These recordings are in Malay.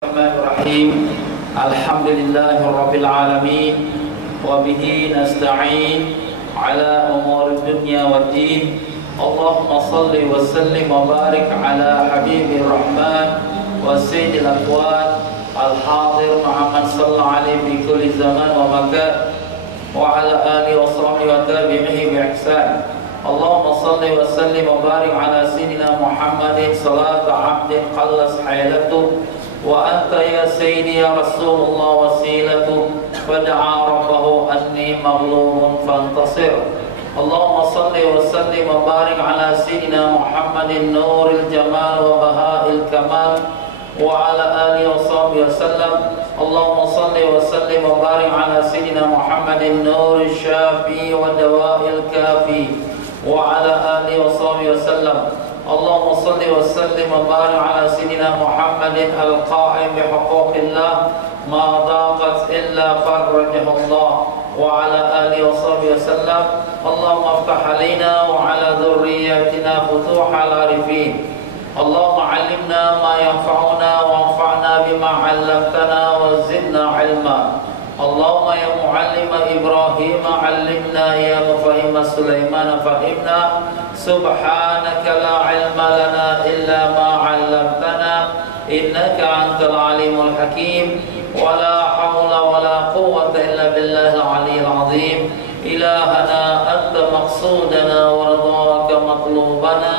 Bismillahirrahmanirrahim. Alhamdulillahirabbil alamin wa bihi nasta'in ala umuri dunya waddin. Allahumma shalli wa sallim wa barik ala habibir rahman wa sayyidil aqwan al-hadir Muhammad sallallahu alaihi fi kulli zaman wa makan wa ala alihi wa sahbihi wa tabi'ihi bi ihsan. Allahumma shalli wa sallim wa barik ala sayyidina Muhammadin salata 'abdin qallas haylatu wa anta ya sayyidi ya Rasulullah wasilatu fada'a rabbahu anni maghlubun fantasir. Allahumma salli wa sallim wa barik ala sayyidina Muhammadin nuril jamal wa baha'il kamal wa ala alihi wa sahbihi wa sallam. Allahumma salli wa sallim wa barik ala sayyidina Muhammadin nuril syafi wa dawa'il kafi wa ala alihi wa sahbihi wa sallam. Allahumma salli wa sallim wa barik ala sayyidina Muhammadin al-qa'im bi huquqillah ma daqat illa farrajahu Allah wa ala alihi wa sahbihi wa sallam. Allahumma aftah alaina wa ala dhurriyyatina futuhal arifin. Allahumma 'allimna ma yanfa'una wa anfa'na bima 'allamtana wa zidna 'ilma. Allahumma ya mu'allima Ibrahim 'allimna, ya mufahima Sulaiman fahimna. Subhanaka la ilma lana illa ma 'allamtana innaka antal alimul hakim. Wa la hawla wa la quwwata illa billahil aliyyil azim. Ilahana anta maqsudana wa ridwaka matlubana.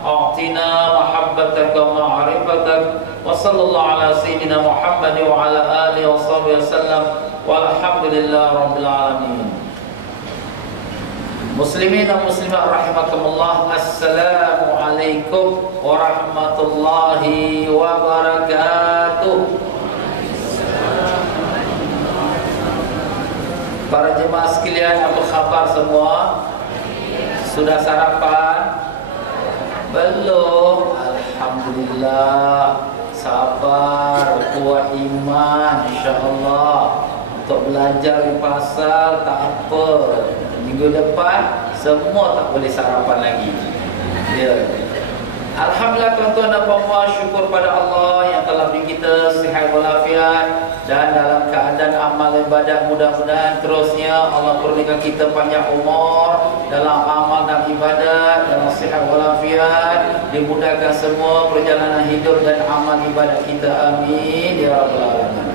A'tina mahabbataka wa ma'rifatak. Wa sallallahu ala sayyidina Muhammad wa ala alihi wa sahbihi wasallam. Walhamdulillah rabbil alamin. Muslimin dan muslimat rahimakumullah, assalamu alaikum warahmatullahi wabarakatuh. Para jemaah sekalian, apa khabar semua? Sudah sarapan? Belum? Alhamdulillah. Sabar, kuat iman, insyaAllah. Untuk belajar di pasal tak apa, minggu depan semua tak boleh sarapan lagi. Ya. Alhamdulillah tuan-tuan dan puan-puan, syukur pada Allah yang telah beri kita sihat walafiat dan dalam keadaan amal ibadat. Mudah-mudahan terusnya Allah kurniakan kita panjang umur dalam amal dan ibadat, dalam sihat walafiat, dimudahkan semua perjalanan hidup dan amal ibadat kita. Amin ya rabbal alamin.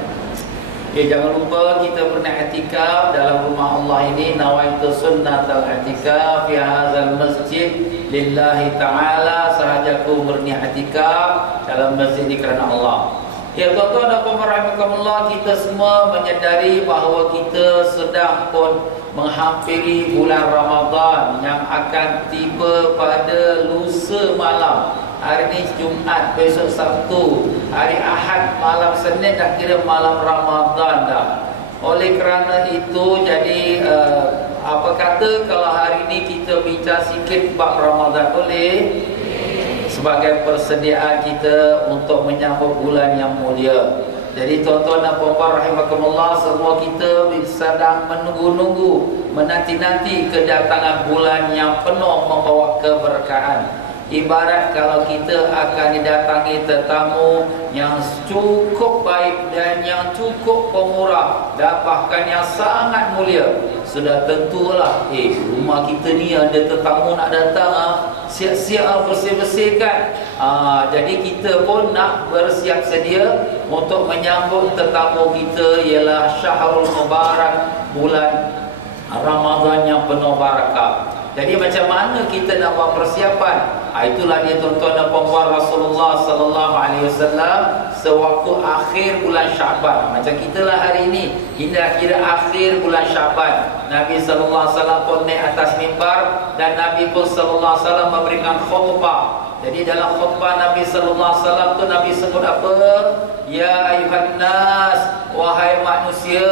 Jangan lupa kita beriktikaf dalam rumah Allah ini. Nawaitu sunnatal i'tikaf fi hadzal masjid lillahi ta'ala. Sahajaku beriktikaf dalam masjid ini kerana Allah. Ya tuan-tuan dan puan-puan rahimakumullah, kita semua menyadari bahawa kita sedang pun menghampiri bulan Ramadan yang akan tiba pada lusa malam. Hari ini Jumaat, besok Sabtu, hari Ahad, malam Senin dah kira malam Ramadan dah. Oleh kerana itu, jadi apa kata kalau hari ini kita bincang sikit bab Ramadan, boleh? Sebagai persediaan kita untuk menyambut bulan yang mulia. Jadi tuan-tuan dan puan-puan rahimakumullah, semua kita sedang menunggu-nunggu, menanti-nanti kedatangan bulan yang penuh membawa keberkahan. Ibarat kalau kita akan didatangi tetamu yang cukup baik dan yang cukup pemurah dan bahkan yang sangat mulia, sudah tentulah rumah kita ni ada tetamu nak datang, siap-siap bersih-bersihkan. Jadi kita pun nak bersiap sedia untuk menyambut tetamu kita, ialah Syahrul Mubarak, bulan Ramadan yang penuh barakah. Jadi macam mana kita nak buat persiapan? Itulah dia tuan-tuan dan puan-puan, Rasulullah sallallahu alaihi wasallam sewaktu akhir bulan Syaban. Macam kita lah hari ini, ini kira akhir bulan Syaban. Nabi sallallahu alaihi wasallam pun naik atas mimbar dan Nabi pun sallallahu alaihi wasallam memberikan khutbah. Jadi dalam khutbah Nabi sallallahu alaihi wasallam tu Nabi sebut apa? Ya ayuhan nas, wahai manusia,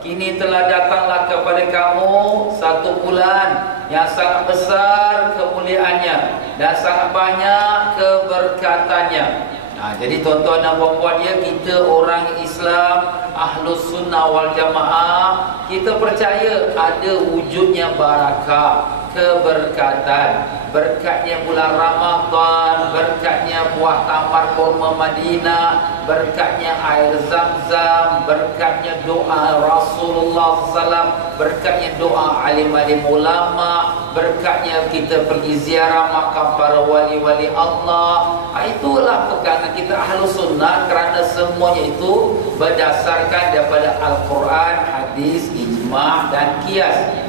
kini telah datanglah kepada kamu satu bulan yang sangat besar kemuliaannya dan sangat banyak keberkatannya. Jadi tuan-tuan dan puan-puan, kita orang Islam Ahlus Sunnah wal Jamaah, kita percaya ada wujudnya barakah, keberkatan. Berkatnya bulan Ramadan, berkatnya buah tampar kurma Madinah, berkatnya air Zam-Zam, berkatnya doa Rasulullah SAW, berkatnya doa alim-alim ulama, berkatnya kita pergi ziarah makam para wali-wali Allah. Itulah pegangan kita Ahlus Sunnah, kerana semuanya itu berdasarkan daripada Al-Quran, hadis, ijma' dan qiyas.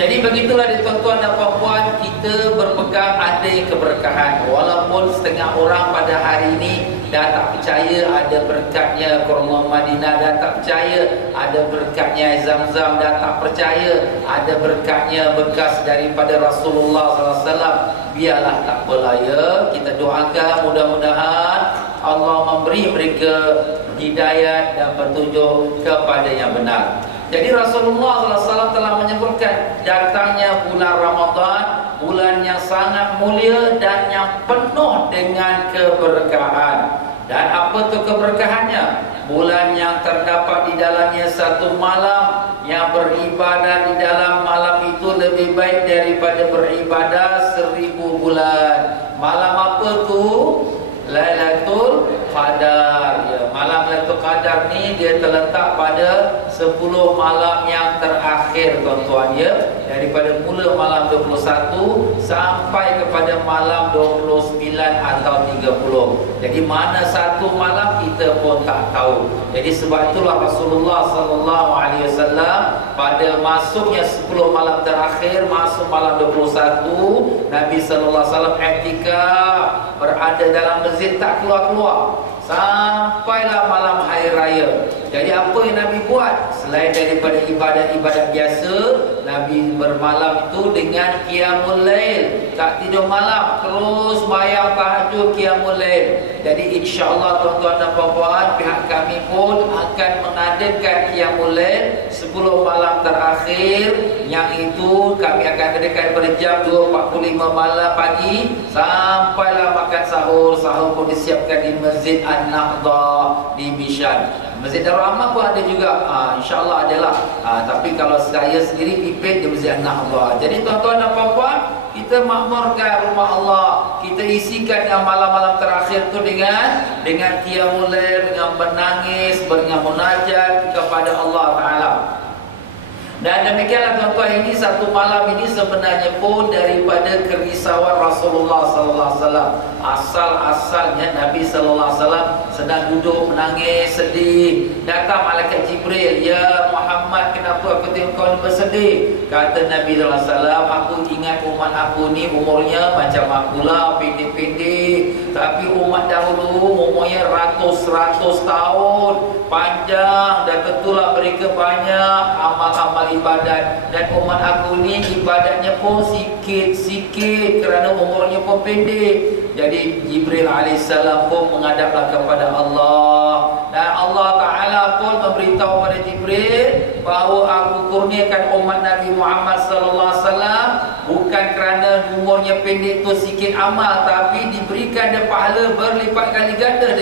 Jadi begitulah tuan-tuan dan puan-puan, kita berpegang ada keberkahan. Walaupun setengah orang pada hari ini dah tak percaya ada berkatnya kurma Madinah, dah tak percaya ada berkatnya Zam-Zam, dah tak percaya ada berkatnya bekas daripada Rasulullah SAW. Biarlah, tak apalah ya, kita doakan mudah-mudahan Allah memberi mereka hidayat dan petunjuk kepada yang benar. Jadi Rasulullah SAW telah menyebutkan datangnya bulan Ramadan, bulan yang sangat mulia dan yang penuh dengan keberkahan. Dan apa tu keberkahannya? Bulan yang terdapat di dalamnya satu malam yang beribadah di dalam malam itu lebih baik daripada beribadah 1000 bulan. Malam apa tu? Lailatul Qadar. Ya, malam Lailatul Qadar ni dia terletak pada 10 malam yang terakhir, tuan-tuan ya. Daripada mula malam 21 sampai kepada malam 29 atau 30. Jadi mana satu malam kita pun tak tahu. Jadi sebab itulah Rasulullah SAW pada masuknya 10 malam terakhir, masuk malam 21, Nabi SAW iktikaf, berada dalam masjid, tak keluar-keluar sampailah malam hari raya. Jadi apa yang Nabi buat? Selain daripada ibadat-ibadat biasa, Nabi bermalam itu dengan qiyamul lail. Tak tidur malam, terus bayang tahajud qiyamul lail. Jadi insya-Allah tuan-tuan dan puan-puan, pihak kami pun akan mengadakan qiyamul lail 10 malam terakhir. Yang itu kami akan adakan pada jam 2.45 malam pagi sampailah makan sahur. Sahur pun disiapkan di Masjid An-Nahdah di Bishan. Masjid Darul Aman pun ada juga, insya-Allah adalah. Tapi kalau saya sendiri pimpin di Masjid An-Nahdah. Jadi tuan-tuan dan puan-puan, kita makmurkan rumah Allah, kita isikan yang malam-malam terakhir tu dengan qiyamul lail, dengan menangis, dengan munajat kepada Allah Taala. Dan demikianlah tuan-tuan, ini satu malam ini sebenarnya pun daripada kerisauan Rasulullah SAW. Asal-asalnya Nabi SAW sedang duduk menangis, sedih. Datang malaikat Jibril, "Ya Muhammad, kenapa aku tengok kau bersedih?" Kata Nabi SAW, "Aku ingat umat aku ni umurnya macam akulah, pendek-pendek. Tapi umat dahulu umurnya ratus-ratus tahun, panjang, dan tentulah mereka banyak amal-amal ibadat. Dan umat aku ni ibadatnya pun sikit-sikit kerana umurnya pun pendek." Jadi Jibril AS pun menghadaplah kepada Allah. Dan Allah Ta'ala pun memberitahu kepada Jibril bahawa aku kurniakan umat Nabi Muhammad SAW bukan kerana umurnya pendek tu sikit amal, tapi diberikan dia pahala berlipat kali ganda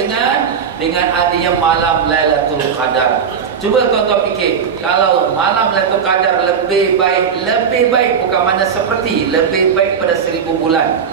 dengan adanya malam Lailatul Qadar. Cuba tuan-tuan fikir, kalau malam Lailatul Qadar lebih baik bukan mana seperti, lebih baik pada 1000 bulan.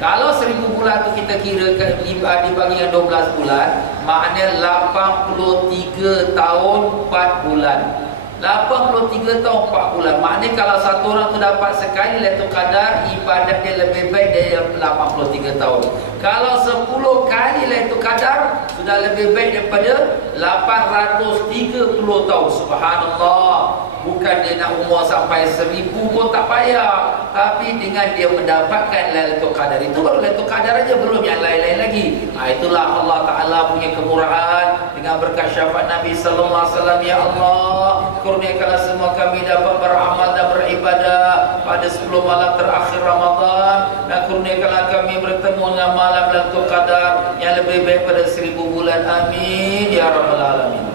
Kalau 1000 bulan tu kita kira dibagi dengan 12 bulan, maknanya 83 tahun 4 bulan. 83 tahun 4 bulan. Maknanya kalau satu orang tu dapat sekali Lailatul Qadar, ibadat dia lebih baik dari 83 tahun. Kalau 10 kali Lailatul Qadar, sudah lebih baik daripada 830 tahun. Subhanallah. Bukan dia nak umur sampai 1000 pun tak payah, tapi dengan dia mendapatkan Lailatul Qadar, itu baru Lailatul Qadar aja, belum yang lain-lain lagi. Itulah Allah Ta'ala punya kemurahan dengan berkat syafaat Nabi Sallallahu Alaihi Wasallam. Ya Allah, kurniakanlah semua kami dapat beramal dan beribadah pada 10 malam terakhir Ramadan, dan kurniakanlah kami bertemu dengan malam Lailatul Qadar yang lebih baik pada 1000 bulan. Amin ya rabbal alamin.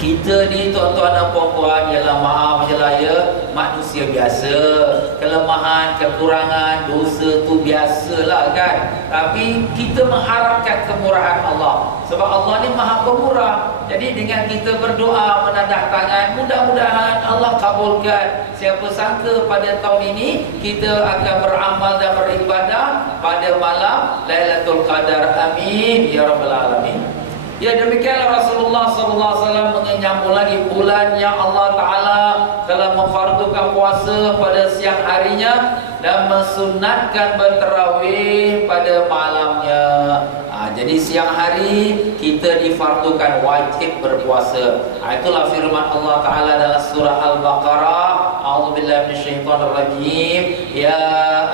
Kita ni tuan-tuan dan puan-puan, ialah maaf je lah ya, manusia biasa. Kelemahan, kekurangan, dosa tu biasalah kan. Tapi kita mengharapkan kemurahan Allah, sebab Allah ni maha pemurah. Jadi dengan kita berdoa, menadah tangan, mudah-mudahan Allah kabulkan. Siapa sangka pada tahun ini kita akan beramal dan beribadah pada malam Lailatul Qadar. Amin ya rabbal alamin. Ya, demikianlah Rasulullah SAW menyambung lagi bulannya Allah Ta'ala telah memfardukan puasa pada siang harinya dan mensunatkan bertarawih pada malamnya. Jadi siang hari kita difardukan wajib berpuasa. Itulah firman Allah Ta'ala dalam surah Al-Baqarah. A'udzubillahi minasyaitonirrajim. Ya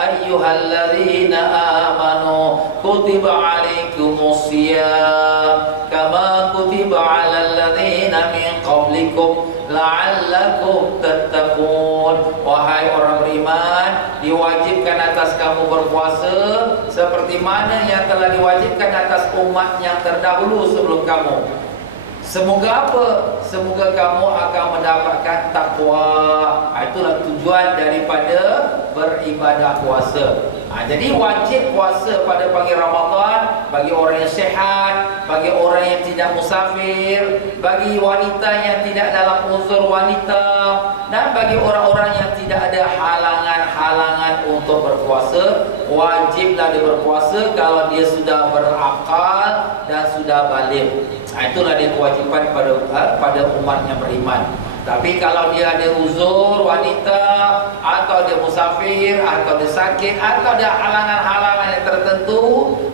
ayyuhalladzina amanu kutiba alaikumusiyam kama kutiba alal ladzina min qablikum la'allakum tattaqun. Wahai orang beriman, diwajibkan atas kamu berpuasa seperti mana yang telah diwajibkan atas umat yang terdahulu sebelum kamu. Semoga apa? Semoga kamu akan mendapatkan takwa. Itulah tujuan daripada beribadah puasa. Jadi wajib puasa pada pagi Ramadan bagi orang yang sihat, bagi orang yang tidak musafir, bagi wanita yang tidak dalam uzur wanita, dan bagi orang-orang yang tidak ada halangan-halangan untuk berpuasa. Wajiblah dia berpuasa kalau dia sudah berakal dan sudah baligh. Itulah dia kewajipan pada umat yang beriman. Tapi kalau dia ada uzur wanita, atau dia musafir, atau dia sakit, atau ada halangan-halangan yang tertentu,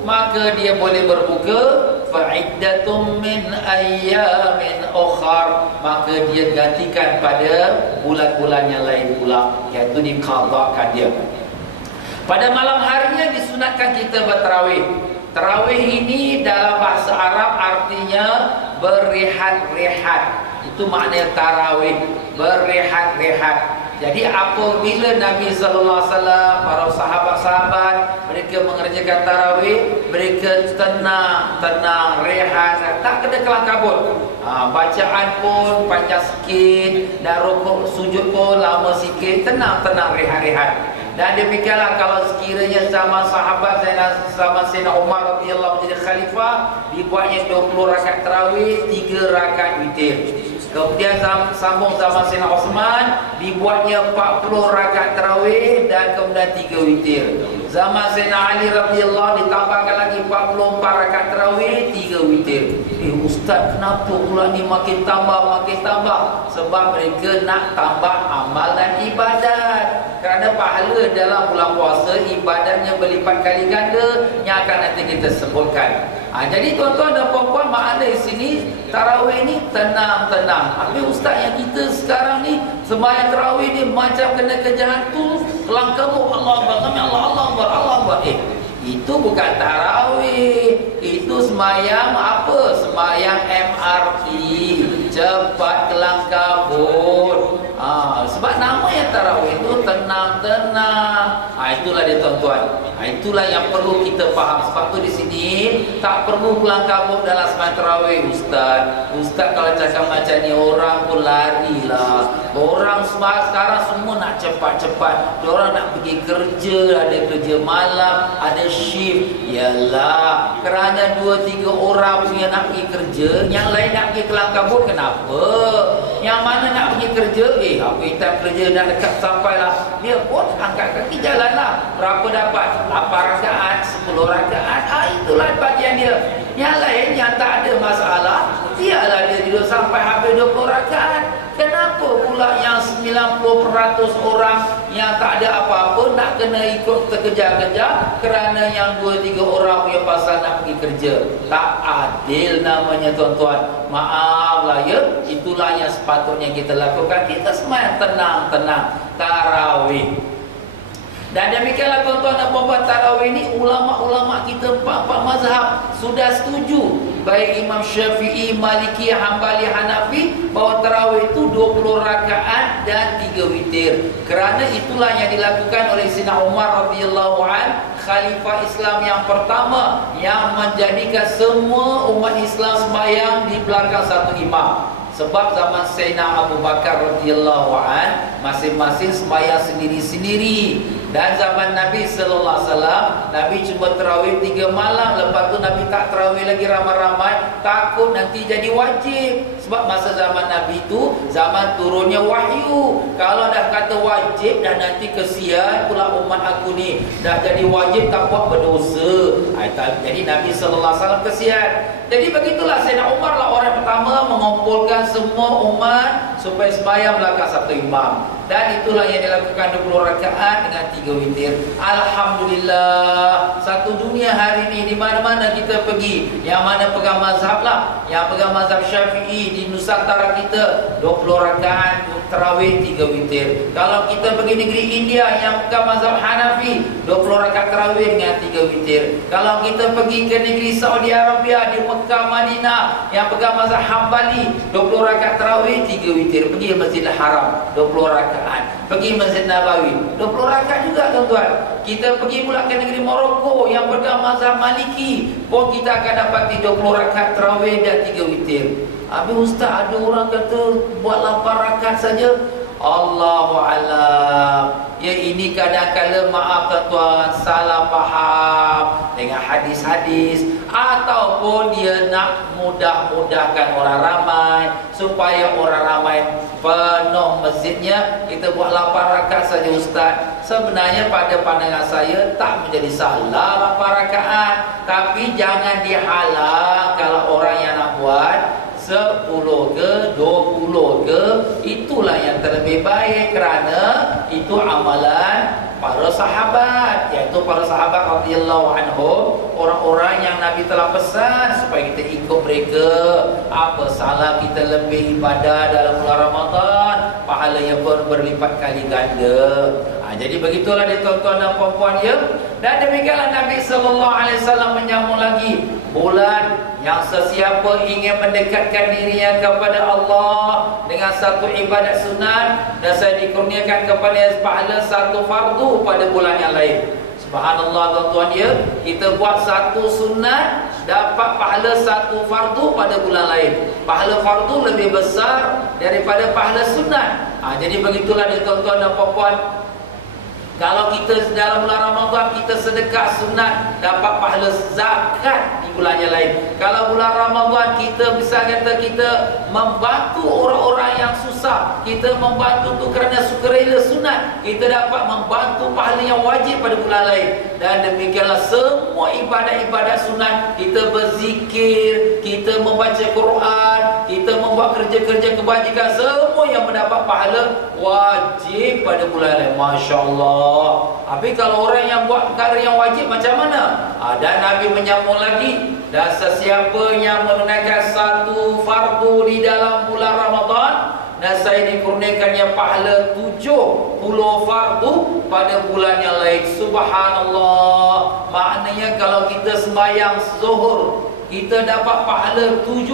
maka dia boleh berbuka fa'iddatum min ayyamin ukhar, maka dia gantikan pada bulan-bulan yang lain pula, iaitu diqadakan dia. Pada malam harinya disunatkan kita bertarawih. Tarawih ini dalam bahasa Arab artinya berehat-rehat. Itu maknanya tarawih, berehat-rehat. Jadi apabila Nabi sallallahu alaihi wasallam, para sahabat-sahabat mereka mengerjakan tarawih, mereka tenang, rehat, tak kena kelang kabut. Bacaan pun panjang sikit dan rukuk sujud pun lama sikit, tenang, rehat-rehat. Dan demikianlah kalau sekiranya zaman sahabat zaman Sayyidina Umar radhiyallahu menjadi khalifah, dibuatnya 20 rakaat tarawih, 3 rakaat witir. Kemudian sambung zaman Sayyidina Uthman, dibuatnya 40 rakaat tarawih dan kemudian 3 witir. Zaman Sayyidina Ali radhiyallahu ditambahkan lagi 44 rakaat tarawih, 3 witir. Ustaz, kenapa pula ni makin tambah? Sebab mereka nak tambah amal dan ibadat. Kerana pahala dalam bulan puasa ibadatnya berlipat kali ganda, yang akan nanti kita sebutkan. Jadi tuan-tuan dan puan-puan, makna di sini tarawih ni tenang. Tapi ustaz yang kita sekarang ni sembahyang tarawih ni macam kena kejar hantu, kelang kabut, Allah Akbar. Itu bukan tarawih, itu sembahyang apa? Sembahyang MRT, cepat kelang kabut. Sebab nama yang tarawih itu tenang. Itulah dia tuan-tuan. Itulah yang perlu kita faham. Sebab tu di sini tak perlu kelang kabut dalam sembahyang tarawih. Ustaz kalau cakap macam ni orang pun larilah. Orang sekarang semua nak cepat-cepat. Diorang nak pergi kerja, ada kerja malam, ada shift. Yalah, kerana 2-3 orang punya nak pergi kerja, yang lain nak pergi kelang kabut, kenapa? Yang mana nak pergi kerja, apa kita kerja nak dekat sampailah, dia pun angkat kaki jalanlah. Berapa dapat? 8 rakaat, 10 rakaat. Itulah bagian dia. Yang lain yang tak ada masalah, biarlah dia duduk sampai habis 20 rakaat. Kenapa pula yang 90% orang yang tak ada apa-apa nak kena ikut terkejar-kejar kerana yang 2-3 orang punya pasal nak pergi kerja? Tak adil namanya tuan-tuan. Maaflah ya, itulah yang sepatutnya kita lakukan. Kita semua tenang tarawih. Dan demikianlah tuan-tuan dan puan-puan, tarawih ini ulama-ulama kita 4 mazhab sudah setuju, baik Imam Syafi'i, Maliki, Hambali, Hanafi, bahawa tarawih itu 20 rakaat dan 3 witir. Kerana itulah yang dilakukan oleh Sayyidina Umar radhiyallahu an, khalifah Islam yang pertama yang menjadikan semua umat Islam sembahyang di belakang satu imam. Sebab zaman Sayyidina Abu Bakar radhiyallahu an masing-masing sembahyang sendiri-sendiri. Dan zaman Nabi sallallahu alaihi wasallam, Nabi cuma tarawih 3 malam, lepas tu Nabi tak tarawih lagi ramai-ramai, takut nanti jadi wajib. Sebab masa zaman Nabi tu zaman turunnya wahyu. Kalau dah kata wajib dan nanti kesian pula umat aku ni, dah jadi wajib tak buat berdosa. Jadi Nabi sallallahu alaihi wasallam kesian. Jadi begitulah Sayyidina Umar lah orang pertama mengumpulkan semua umat supaya sembahyang belakang satu imam. Dan itulah yang dilakukan 20 rakaat dengan 3 witir. Alhamdulillah, satu dunia hari ini di mana-mana kita pergi, yang mana pegang mazhab lah, yang pegang mazhab Syafi'i di Nusantara kita 20 rakaat tarawih 3 witir. Kalau kita pergi negeri India yang pegang mazhab Hanafi 20 rakaat tarawih dengan 3 witir. Kalau kita pergi ke negeri Saudi Arabia di Mekah Madinah yang pegang mazhab Hambali 20 rakaat tarawih 3 witir. Pergi Masjidil Haram 20 rakaat. Pergi Masjid Nabawi 20 rakaat juga tuan-tuan. Kita pergi pula ke negeri Morocco yang pegang mazhab Maliki pun kita akan dapat 30 rakaat tarawih dan 3 witir. Habis ustaz, ada orang kata buat 8 rakaat saja. Allahu a'lam. Ya, ini kadang-kadang maaf tuan-tuan, salah faham dengan hadis-hadis, ataupun dia nak mudah-mudahkan orang ramai supaya orang ramai penuh masjidnya. Kita buat 8 rakaat saja ustaz. Sebenarnya pada pandangan saya tak menjadi salah 8 rakaat, tapi jangan dihalang kalau orang yang nak buat 10 ke 20 ke, itulah yang terlebih baik kerana itu amalan para sahabat, iaitu para sahabat radhiyallahu anhum, orang-orang yang Nabi telah pesan supaya kita ikut mereka. Apa salah kita lebih ibadah dalam bulan Ramadan, pahalanya pun berlipat kali ganda. Jadi begitulah dia tuan-tuan dan puan-puan ya. Dan demikianlah Nabi sallallahu alaihi wasallam menyambung lagi bulan yang sesiapa ingin mendekatkan dirinya kepada Allah dengan satu ibadat sunat, dan saya dikurniakan kepada pahala satu fardu pada bulan yang lain. Subhanallah tuan-tuan ya, kita buat satu sunat dapat pahala satu fardu pada bulan lain. Pahala fardu lebih besar daripada pahala sunat. Jadi begitulah dia tuan-tuan dan puan-puan. Kalau kita dalam bulan Ramadan kita sedekah sunat, dapat pahala zakat di bulan yang lain. Kalau bulan Ramadan kita bisa kata kita membantu orang-orang yang susah, kita membantu tu kerana sukarela sunat, kita dapat membantu pahala yang wajib pada bulan lain. Dan demikianlah semua ibadat-ibadat sunat, kita berzikir, kita membaca Quran, kita membuat kerja-kerja kebajikan, semua yang mendapat pahala wajib pada bulan lain. Masya Allah. Tapi kalau orang yang buat perkara yang wajib macam mana? Dan Nabi menyambung lagi, dan sesiapa yang menunaikan satu fardu di dalam bulan Ramadan, dan saya dikurniakannya pahala 70 fardu pada bulan yang lain. Subhanallah. Maknanya kalau kita sembahyang zuhur, kita dapat pahala 70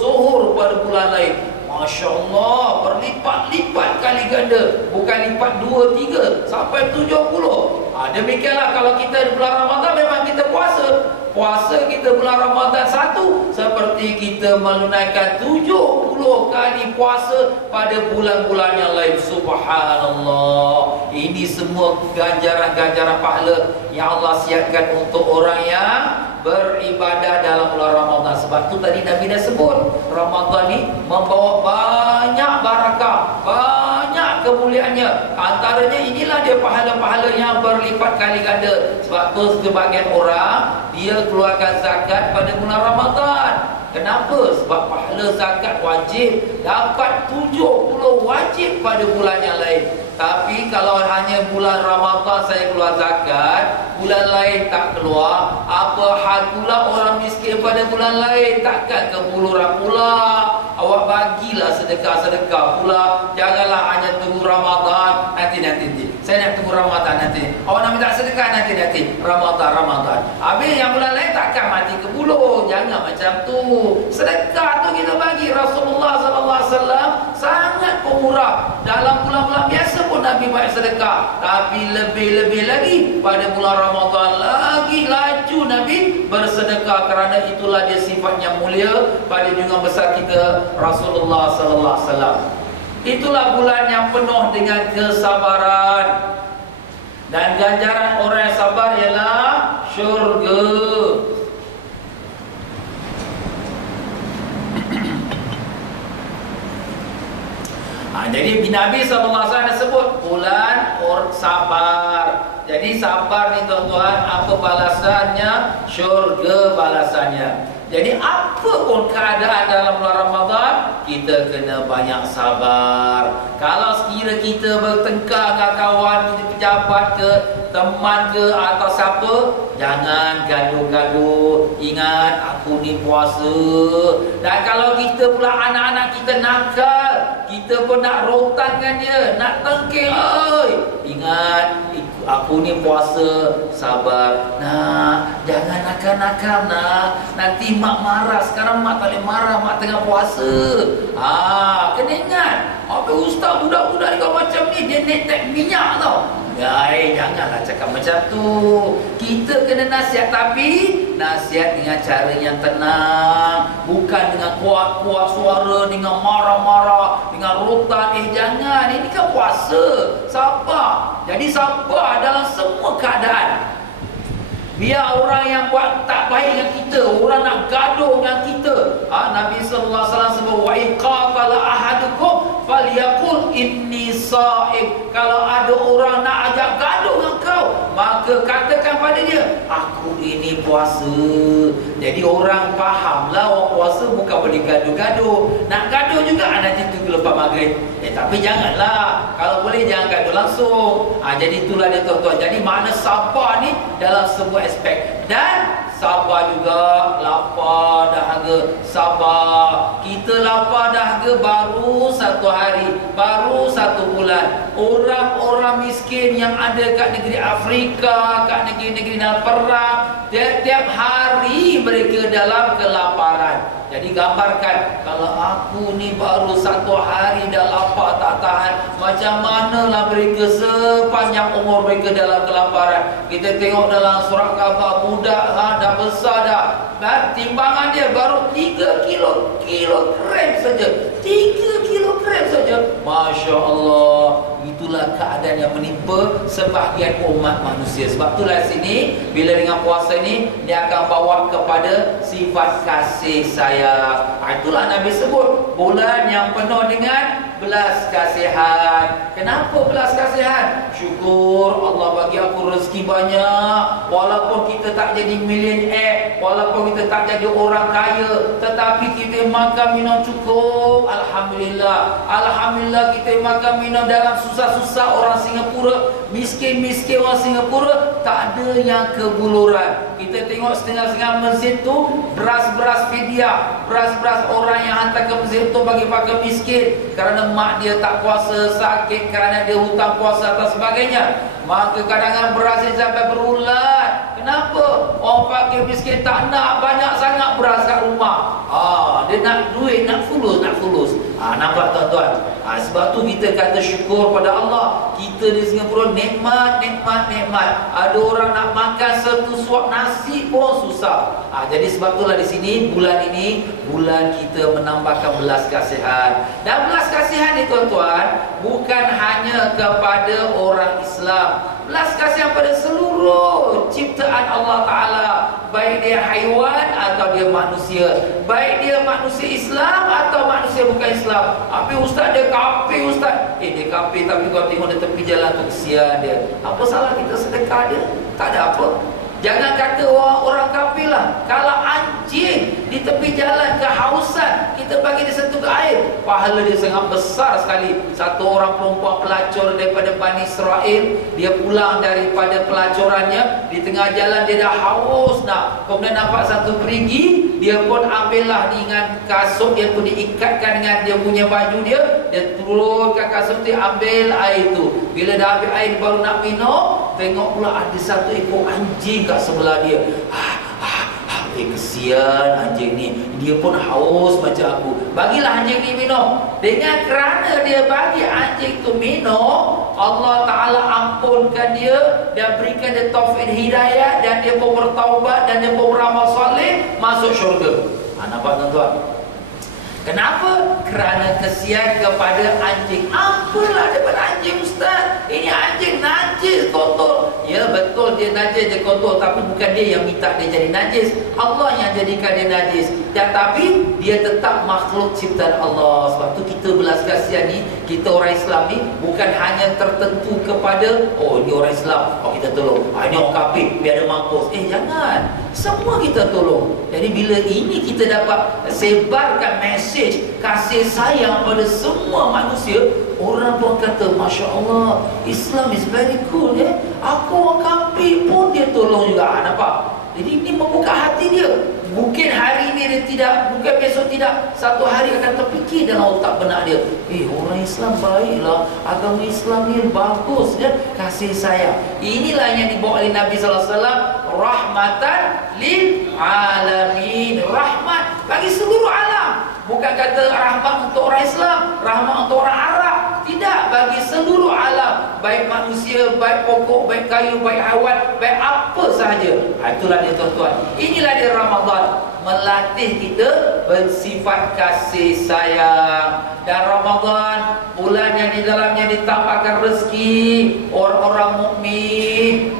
zuhur pada bulan lain. Masya Allah, berlipat-lipat kali ganda. Bukan lipat 2, 3 sampai 70. Demikianlah kalau kita di bulan Ramadan memang kita puasa. Puasa kita bulan Ramadan 1 seperti kita menunaikan 70 kali puasa pada bulan-bulan yang lain. Subhanallah. Ini semua ganjaran-ganjaran pahala yang Allah siapkan untuk orang yang beribadah dalam bulan Ramadan. Sebab tu tadi Nabi dah sebut, Ramadan ni membawa banyak barakah, banyak kemuliaannya. Antaranya inilah dia pahala-pahala yang berlipat kali ganda. Sebab tu sebagian orang dia keluarkan zakat pada bulan Ramadan. Kenapa? Sebab pahala zakat wajib dapat 70 wajib pada bulan yang lain. Tapi kalau hanya bulan Ramadan saya keluar zakat, bulan lain tak keluar, apa hal pula orang miskin pada bulan lain? Takkan kebuluran pula. Awak bagilah sedekah-sedekah pula. Janganlah hanya tunggu Ramadan, nanti nanti. Saya nak tunggu Ramadan nanti. Awak nak minta sedekah nanti. Ramadan. Habis yang bulan lain takkan mati ke buluh. Jangan macam tu. Sedekah tu kita bagi. Rasulullah sallallahu alaihi wasallam sangat pemurah. Dalam bulan-bulan biasa pun Nabi banyak sedekah. Tapi lebih-lebih lagi pada bulan Ramadan lagi laju Nabi bersedekah, kerana itulah dia sifatnya mulia pada junjungan besar kita Rasulullah sallallahu alaihi wasallam. Itulah bulan yang penuh dengan kesabaran, dan ganjaran orang yang sabar ialah syurga. Jadi Nabi SAW sebut bulan sabar. Jadi sabar ni tuan-tuan, apa balasannya? Syurga balasannya. Jadi apa pun keadaan dalam bulan Ramadan, kita kena banyak sabar. Kalau sekira kita bertengkar dengan kawan, pejabat ke, teman ke, atau siapa, jangan gaduh-gaduh. Ingat, aku ni puasa. Dan kalau kita pula anak-anak kita nakal, kita pun nak rotan dengan dia, nak tengking, ingat, aku ni puasa, sabar. Nah, jangan nakal-nakal nak. Nanti mak marah. Sekarang mak tak boleh marah, mak tengah puasa. Kena ingat. Apa ustaz budak-budak ni kau macam ni, dia netek minyak tau. Janganlah cakap macam tu. Kita kena nasihat, tapi nasihat dengan cara yang tenang, bukan dengan kuat-kuat suara, dengan marah-marah, dengan rotan. Jangan. Ini kan puasa. Sabar. Jadi sabar dalam semua keadaan. Biar orang yang buat tak baik dengan kita, orang nak gaduh dengan kita, Nabi sallallahu alaihi wasallam sebut, wa iqatala ahadukum falyaqul inni sha'im. Kalau ada orang nak ajak gaduh dengan kau, maka katakan pada dia, aku ini puasa. Jadi orang fahamlah, orang puasa bukan boleh gaduh-gaduh. Nak gaduh juga nanti tunggu lepas maghrib. Tapi janganlah. Kalau boleh jangan gaduh langsung. Jadi itulah dia tuan-tuan. Jadi makna sabar ni dalam semua aspek. Dan sabar juga lapar dahaga. Sabar. Kita lapar dahaga baru 1 hari, baru 1 bulan. Orang-orang miskin yang ada kat negeri Afrika, kat negeri-negeri dalam perang, tiap-tiap hari mereka dalam kelaparan. Jadi gambarkan, kalau aku ni baru 1 hari dah lapar tak tahan, macam manalah mereka sepanjang umur mereka dalam kelaparan. Kita tengok dalam surat khabar, budak dah besar dah, timbangan dia baru 3 kilogram saja. 3 kilogram saja. Masya Allah. Itulah keadaan yang menimpa sebahagian umat manusia. Sebab itulah sini, bila dengan puasa ni, dia akan bawa kepada sifat kasih sayang. Itulah Nabi sebut bulan yang penuh dengan belas kasihan. Kenapa belas kasihan? Syukur Allah bagi aku rezeki banyak. Walaupun kita tak jadi millionaire, walaupun kita tak jadi orang kaya, tetapi kita makan minum cukup. Alhamdulillah. Alhamdulillah kita makan minum dalam susah-susah orang Singapura, miskin-miskin orang Singapura, tak ada yang kebuluran. Kita tengok setengah-setengah masjid tu beras-beras fidyah, beras-beras orang yang hantar ke masjid tu bagi pakai miskin, kerana mak dia tak puasa, sakit, kerana dia hutang puasa dan sebagainya. Maka kadang-kadang beras dia sampai berulat. Kenapa? Orang fakir miskin tak nak banyak sangat beras kat rumah. Dia nak duit, nak fulus. Nampak tuan-tuan? Sebab tu kita kata syukur pada Allah. Kita di Singapura nikmat. Ada orang nak makan satu suap nasi pun susah. Jadi sebab itulah di sini bulan ini bulan kita menambahkan belas kasihan. Dan belas kasihan ni tuan-tuan bukan hanya kepada orang Islam. Belas kasihan pada seluruh ciptaan Allah Ta'ala, baik dia haiwan atau dia manusia, baik dia manusia Islam atau manusia bukan Islam. Tapi ustaz dia kafir ustaz. Dia kafir tapi kau tengok dia tepi jalan tu, kesian dia. Apa salah kita sedekah dia? Tak ada apa. Jangan kata orang kafir lah. Kalau anjing di tepi jalan kehausan, kita bagi dia satu air, pahala dia sangat besar sekali. Satu orang perempuan pelacur daripada Bani Israel, dia pulang daripada pelacurannya, di tengah jalan dia dah haus nak, kemudian nampak satu perigi, dia pun ambillah dengan kasut, dia pun diikatkan dengan dia punya baju dia turunkan kasut tu, ambil air tu. Bila dah ambil air baru nak minum, tengok pula ada satu ekor anjing kat sebelah dia. Kesian anjing ni, dia pun haus macam aku, bagilah anjing ni minum. Dengan kerana dia bagi anjing tu minum, Allah Ta'ala ampunkan dia dan berikan dia taufik hidayah, dan dia pun bertaubat, dan dia pun beramal soleh, masuk syurga. Nampak tuan-tuan? Kenapa? Kerana kesian kepada anjing. Apalah daripada anjing, ustaz, ini anjing najis, kotor. Ya betul, dia najis, dia kotor, tapi bukan dia yang minta dia jadi najis, Allah yang jadikan dia najis. Tapi dia tetap makhluk ciptaan Allah. Sebab tu kita belas kasihan ni, kita orang Islam ni bukan hanya tertentu kepada ini orang Islam, kita tolong, ini orang kafir, biar ada mampus. Jangan, semua kita tolong. Jadi bila ini kita dapat sebarkan mesej kasih sayang pada semua manusia, orang pun kata, Masya Allah, Islam is very cool. Aku orang kafir pun dia tolong juga. Nampak? Jadi ini membuka hati dia. Mungkin hari ini dia tidak, mungkin besok tidak, satu hari akan terfikir dalam otak benak dia, orang Islam baiklah, agama Islam ni bagus, kasih sayang. Inilah yang dibawa oleh Nabi SAW, rahmatan lil alamin, rahmat bagi seluruh alam. Bukan kata rahmat untuk orang Islam, rahmat untuk orang Arab. Tidak, bagi seluruh alam, baik manusia, baik pokok, baik kayu, baik hewan, baik apa sahaja. Itulah dia tuan-tuan. Inilah dia Ramadan, melatih kita bersifat kasih sayang. Dan Ramadan, bulan yang di dalamnya ditambahkan rezeki orang-orang mukmin.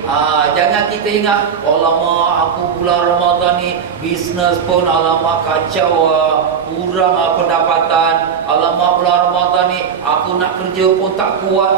Jangan kita ingat, alamak aku bulan Ramadan ni bisnes pun alamak kacau, kurang pendapatan. Alamak bulan Ramadan ni aku nak kerja pun tak kuat,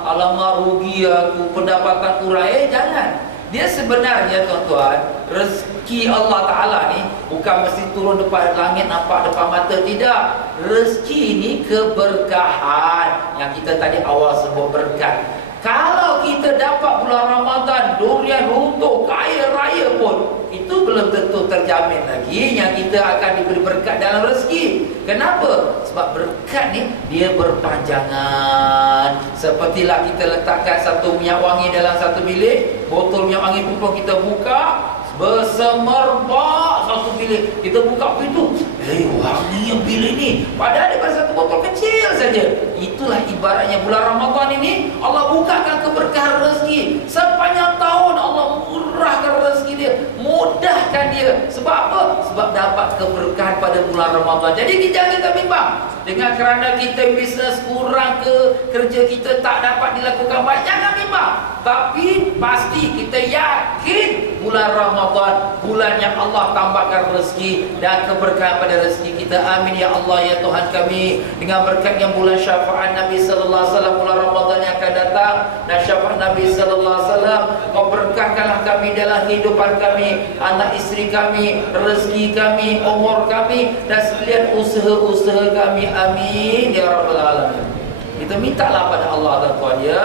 alamak rugi aku, pendapatan kurang. Jangan. Dia sebenarnya tuan-tuan, rezeki Allah Ta'ala ni bukan mesti turun depan langit nampak depan mata. Tidak. Rezeki ni keberkahan yang kita tadi awal sebut berkat. Kalau kita dapat bulan Ramadan durian runtuh, kaya raya pun, itu belum tentu terjamin lagi yang kita akan diberi berkat dalam rezeki. Kenapa? Sebab berkat ni dia berpanjangan. Sepertilah kita letakkan satu minyak wangi dalam satu bilik, botol minyak wangi pun kita buka, bersemerbak satu bilik. Kita buka pintu, wangi yang bilik ni, padahal daripada satu botol kecil saja. Itulah ibaratnya bulan Ramadan ini, Allah bukakan keberkahan rezeki. Sepanjang tahun Allah murahkan rezeki dia, mudahkan dia. Sebab apa? Sebab dapat keberkahan pada bulan Ramadan. Jadi kita jangan bimbang dengan kerana kita bisnes kurang ke, kerja kita tak dapat dilakukan baik, jangan bimbang. Tapi pasti kita yakin bulan Ramadan, bulan yang Allah tambahkan rezeki dan keberkahan pada rezeki kita. Amin ya Allah ya Tuhan kami. Dengan berkat yang bulan syafaat Nabi sallallahu alaihi wasallam, bulan Ramadan yang akan datang, dan syafaat Nabi sallallahu alaihi wasallam, Kau berkahkanlah kami dalam kehidupan kami, anak isteri kami, rezeki kami, umur kami, dan sekalian usaha-usaha kami. Amin ya rabbal alamin. Kita mintalah pada Allah tuan-tuan ya.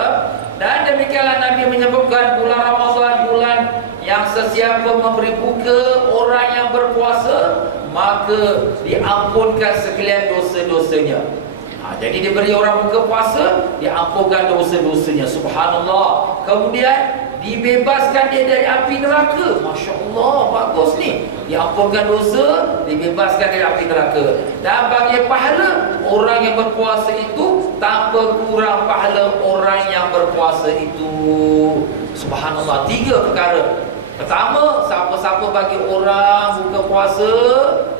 Dan demikianlah Nabi menyebutkan bulan Ramadan, bulan yang sesiapa memberi buka orang yang berpuasa, maka diampunkan sekalian dosa-dosanya. Jadi dia beri orang buka puasa, diampunkan dosa-dosanya. Subhanallah. Kemudian dibebaskan dia dari api neraka. Masya Allah, bagus ni. Diampunkan dosa, dibebaskan dari api neraka. Dan bagi pahala orang yang berpuasa itu tanpa kurang pahala orang yang berpuasa itu. Subhanallah. 3 perkara. Pertama, siapa-siapa bagi orang buka puasa,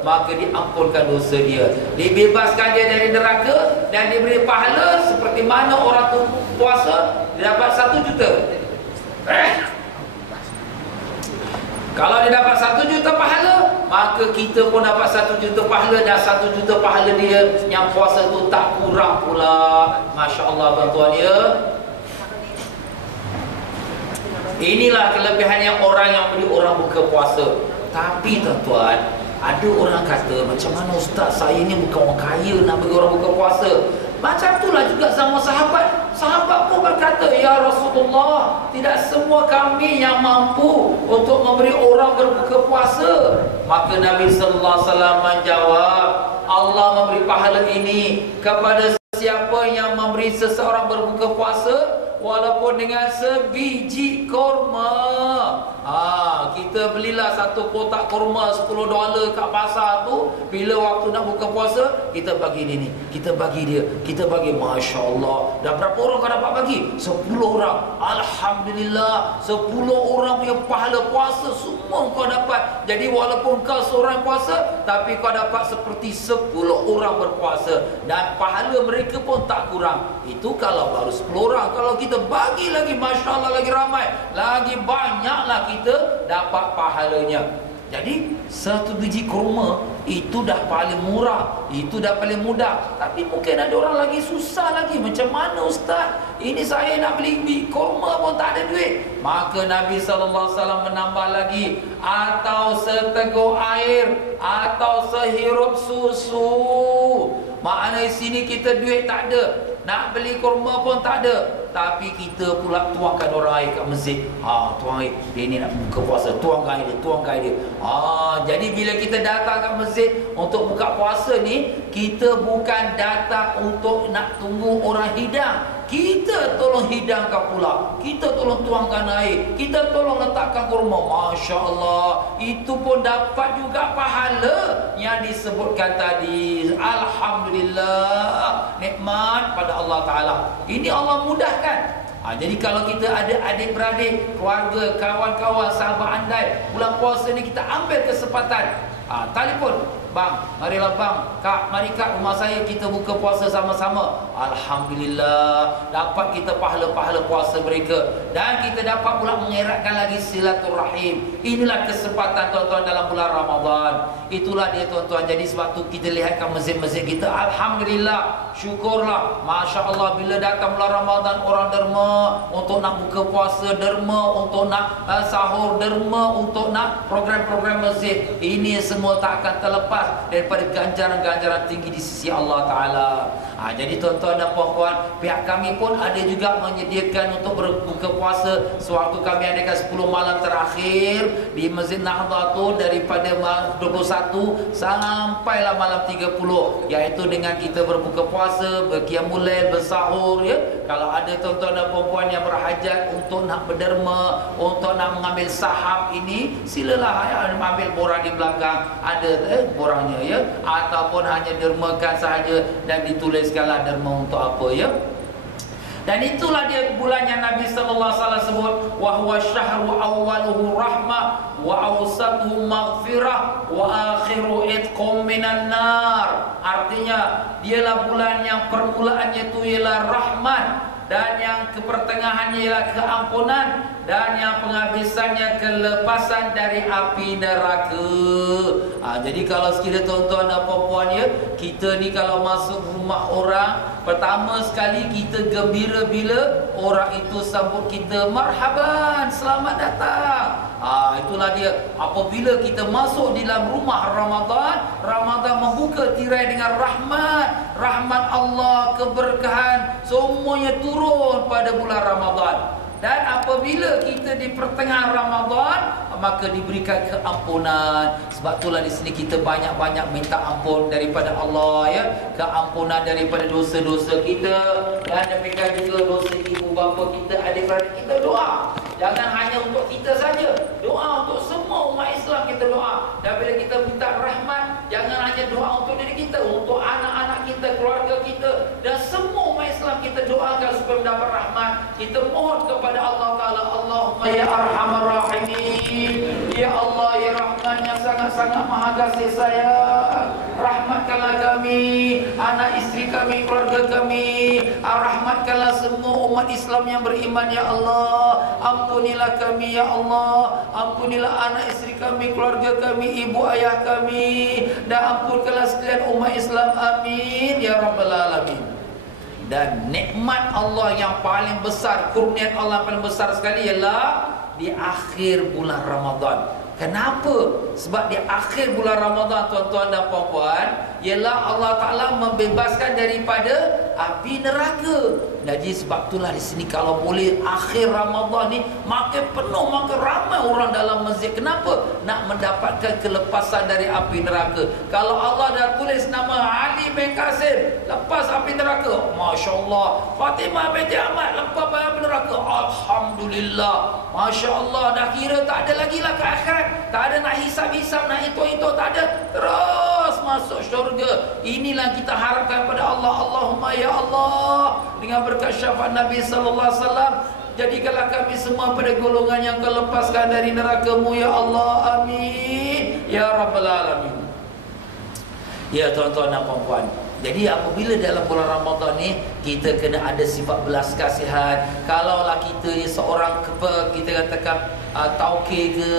maka diampunkan dosa dia, dibebaskan dia dari neraka, dan diberi pahala seperti mana orang tu puasa, dia dapat 1 juta. Kalau dia dapat 1 juta pahala, maka kita pun dapat 1 juta pahala, dan 1 juta pahala dia yang puasa tu tak kurang pula. Masya Allah tuan-tuan ya. Inilah kelebihan yang orang yang beri orang buka puasa. Tapi tuan-tuan, ada orang kata, macam mana ustaz, saya ni bukan orang kaya nak bagi orang buka puasa. Macam itulah juga sama sahabat. Sahabat pun berkata, ya Rasulullah, tidak semua kami yang mampu untuk memberi orang berbuka puasa. Maka Nabi sallallahu alaihi wasallam menjawab, Allah memberi pahala ini kepada siapa yang memberi seseorang berbuka puasa walaupun dengan sebiji kurma. Kita belilah satu kotak kurma $10 kat pasar tu. Bila waktu nak buka puasa, kita bagi dia ni, kita bagi dia, kita bagi. Masya Allah. Dan berapa orang kau dapat bagi? 10 orang. Alhamdulillah, 10 orang punya pahala puasa semua kau dapat. Jadi walaupun kau seorang puasa, tapi kau dapat seperti 10 orang berpuasa. Dan pahala mereka pun tak kurang. Itu kalau baru 10 orang. Kalau kita bagi lagi, Masya Allah, lagi ramai, lagi banyaklah kita dapat pahalanya. Jadi satu biji kurma itu dah paling murah, itu dah paling mudah. Tapi mungkin ada orang lagi susah lagi. Macam mana ustaz? Ini saya nak beli biji kurma pun tak ada duit. Maka Nabi SAW menambah lagi, atau seteguk air, atau sehirup susu. Maknanya di sini kita duit tak ada, nak beli kurma pun tak ada, tapi kita pula tuangkan orang air kat masjid. Tuang air, dia ni nak buka puasa, tuangkan air dia, tuangkan air dia. Jadi bila kita datang kat masjid untuk buka puasa ni, kita bukan datang untuk nak tunggu orang hidang. Kita tolong hidangkan pula, kita tolong tuangkan air, kita tolong letakkan kurma. Masya Allah, itu pun dapat juga pahala yang disebutkan tadi. Alhamdulillah, nikmat pada Allah Ta'ala. Ini Allah mudahkan. Jadi kalau kita ada adik-beradik, keluarga, kawan-kawan, sahabat andai, bulan puasa ni kita ambil kesempatan. Telefon, bang, marilah bang, kak, mari kak rumah saya, kita buka puasa sama-sama. Alhamdulillah, dapat kita pahala-pahala puasa mereka. Dan kita dapat pula mengeratkan lagi silaturahim. Inilah kesempatan tuan-tuan dalam bulan Ramadan. Itulah dia tuan-tuan. Jadi sebab tu kita lihatkan masjid-masjid kita, Alhamdulillah, syukurlah, Masya Allah, bila datang bulan Ramadan, orang derma untuk nak buka puasa, derma untuk nak sahur, derma untuk nak program-program masjid. Ini semua tak akan terlepas daripada ganjaran-ganjaran tinggi di sisi Allah Ta'ala. Jadi tuan-tuan dan puan-puan, pihak kami pun ada juga menyediakan untuk berbuka puasa. Sewaktu kami adakan 10 malam terakhir di Masjid Nahdlatul, daripada 21 sampailah malam 30, iaitu dengan kita berbuka puasa, berqiyamul lail, bersahur, ya. Kalau ada tuan-tuan dan puan-puan yang berhajat untuk nak berderma, untuk nak mengambil sahab ini, silalah ya, ambil borang di belakang, ada borangnya, ya. Ataupun hanya dermakan sahaja dan dituliskanlah derma untuk apa, ya. Dan itulah dia bulan yang Nabi sallallahu alaihi wasallam sebut, wa huwa syahru awwaluhu rahmah wa awsatuhu maghfirah wa akhiru itqum minan nar. Artinya dialah bulan yang permulaannya itu ialah rahmat, dan yang kepertengahannya ialah keampunan, dan yang penghabisannya kelepasan dari api neraka. Jadi kalau sekiranya tuan-tuan dan puan-puan, ya, kita ni kalau masuk rumah orang, pertama sekali kita gembira bila orang itu sambut kita, marhaban, selamat datang. Itulah dia. Apabila kita masuk di dalam rumah Ramadan, Ramadan membuka tirai dengan rahmat, rahmat Allah, keberkahan, semuanya turun pada bulan Ramadan. Dan apabila kita di pertengahan Ramadan, maka diberikan keampunan. Sebab itulah di sini kita banyak-banyak minta ampun daripada Allah, ya, keampunan daripada dosa-dosa kita, dan demikian juga dosa ibu bapa kita, adik-beradik kita. Doa jangan hanya untuk kita saja, doa untuk semua umat Islam kita doa. Dan bila kita minta rahmat, jangan hanya doa untuk diri kita, untuk anak-anak kita, keluarga kita, dan semua umat Islam kita doakan supaya mendapat rahmat. Kita mohon kepada Allah Ta'ala, Allahumma ya arhamar rahimin, ya Allah, ya Rahman yang sangat-sangat maha kasih sayang, rahmatkanlah kami, anak isteri kami, keluarga kami, rahmatkanlah semua umat Islam yang beriman, ya Allah. Ampunilah kami, ya Allah, ampunilah anak isteri kami, keluarga kami, ibu ayah kami, dan ampunkanlah sekalian umat Islam, amin ya rabbal alamin. Dan nikmat Allah yang paling besar, kurnian Allah yang paling besar sekali ialah di akhir bulan Ramadan. Kenapa? Sebab di akhir bulan Ramadan, tuan-tuan dan puan-puan, ialah Allah Ta'ala membebaskan daripada api neraka. Jadi sebab itulah di sini kalau boleh akhir Ramadan ni makin penuh, makin ramai orang dalam masjid. Kenapa? Nak mendapatkan kelepasan dari api neraka. Kalau Allah dah tulis nama Ali bin Qasim, lepas api neraka, Masya Allah. Fatimah binti Ahmad, lepas api neraka, Alhamdulillah. Masya Allah, dah kira tak ada lagi lah ke akhirat. Tak ada nak hisap-hisap, nak itu tak ada. Terus masuk syurga. Inilah kita harapkan pada Allah. Allahumma ya Allah, dengan berkat syafaat Nabi sallallahu alaihi wasallam, jadikanlah kami semua pada golongan yang kau lepaskan dari neraka-Mu ya Allah. Amin ya rabbal alamin. Ya tuan-tuan dan puan-puan, jadi apabila dalam bulan Ramadan ni kita kena ada sifat belas kasihan. Kalaulah kita ni seorang kita katakan tauke ke,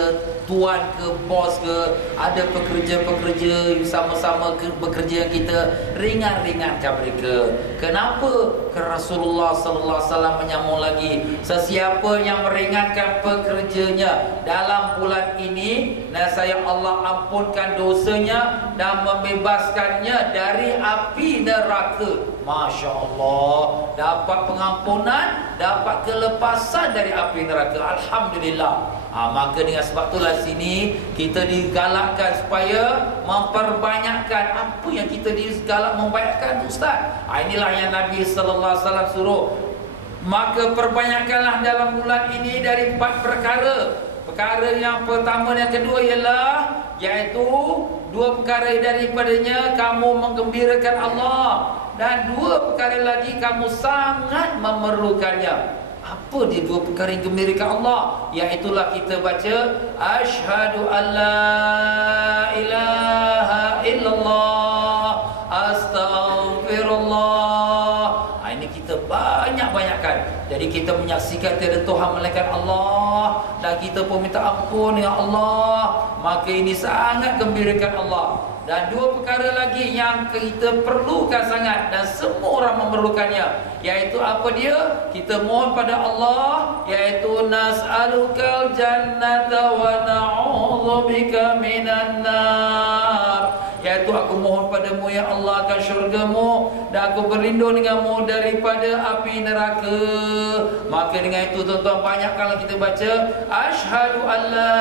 tuan ke, bos ke, ada pekerja-pekerja sama-sama bekerja, kita ringan-ringankan mereka. Kenapa? Kerana Rasulullah sallallahu alaihi wasallam menyambung lagi, sesiapa yang meringankan pekerjanya dalam bulan ini, nescaya Allah ampunkan dosanya dan membebaskannya dari api neraka. Masya Allah, dapat pengampunan, dapat kelepasan dari api neraka. Alhamdulillah. Maka dengan sebab itulah sini kita digalakkan supaya memperbanyakkan apa yang kita digalak membayarkan tu, Ustaz. Inilah yang Nabi sallallahu alaihi wasallam suruh. Maka perbanyakkanlah dalam bulan ini dari 4 perkara. Perkara yang pertama dan yang kedua ialah, iaitu 2 perkara daripadanya kamu menggembirakan Allah, dan 2 perkara lagi kamu sangat memerlukannya. Apa dia 2 perkara yang gembirakan Allah? Iaitulah kita baca asyhadu alla ilaha illallah astaghfirullah. Ini kita banyak-banyakkan. Jadi kita menyaksikan tiada Tuhan melainkan Allah, dan kita pun minta ampun ya Allah. Maka ini sangat gembirakan Allah. Dan 2 perkara lagi yang kita perlukan sangat, dan semua orang memerlukannya, iaitu apa dia? Kita mohon pada Allah, iaitu nas'alukal jannata wa na'udzubika minan nar. Iaitu aku mohon padamu ya Allah akan syurga-Mu, dan aku berlindung dengan-Mu daripada api neraka. Maka dengan itu tuan-tuan, banyak kalau kita baca asyhadu alla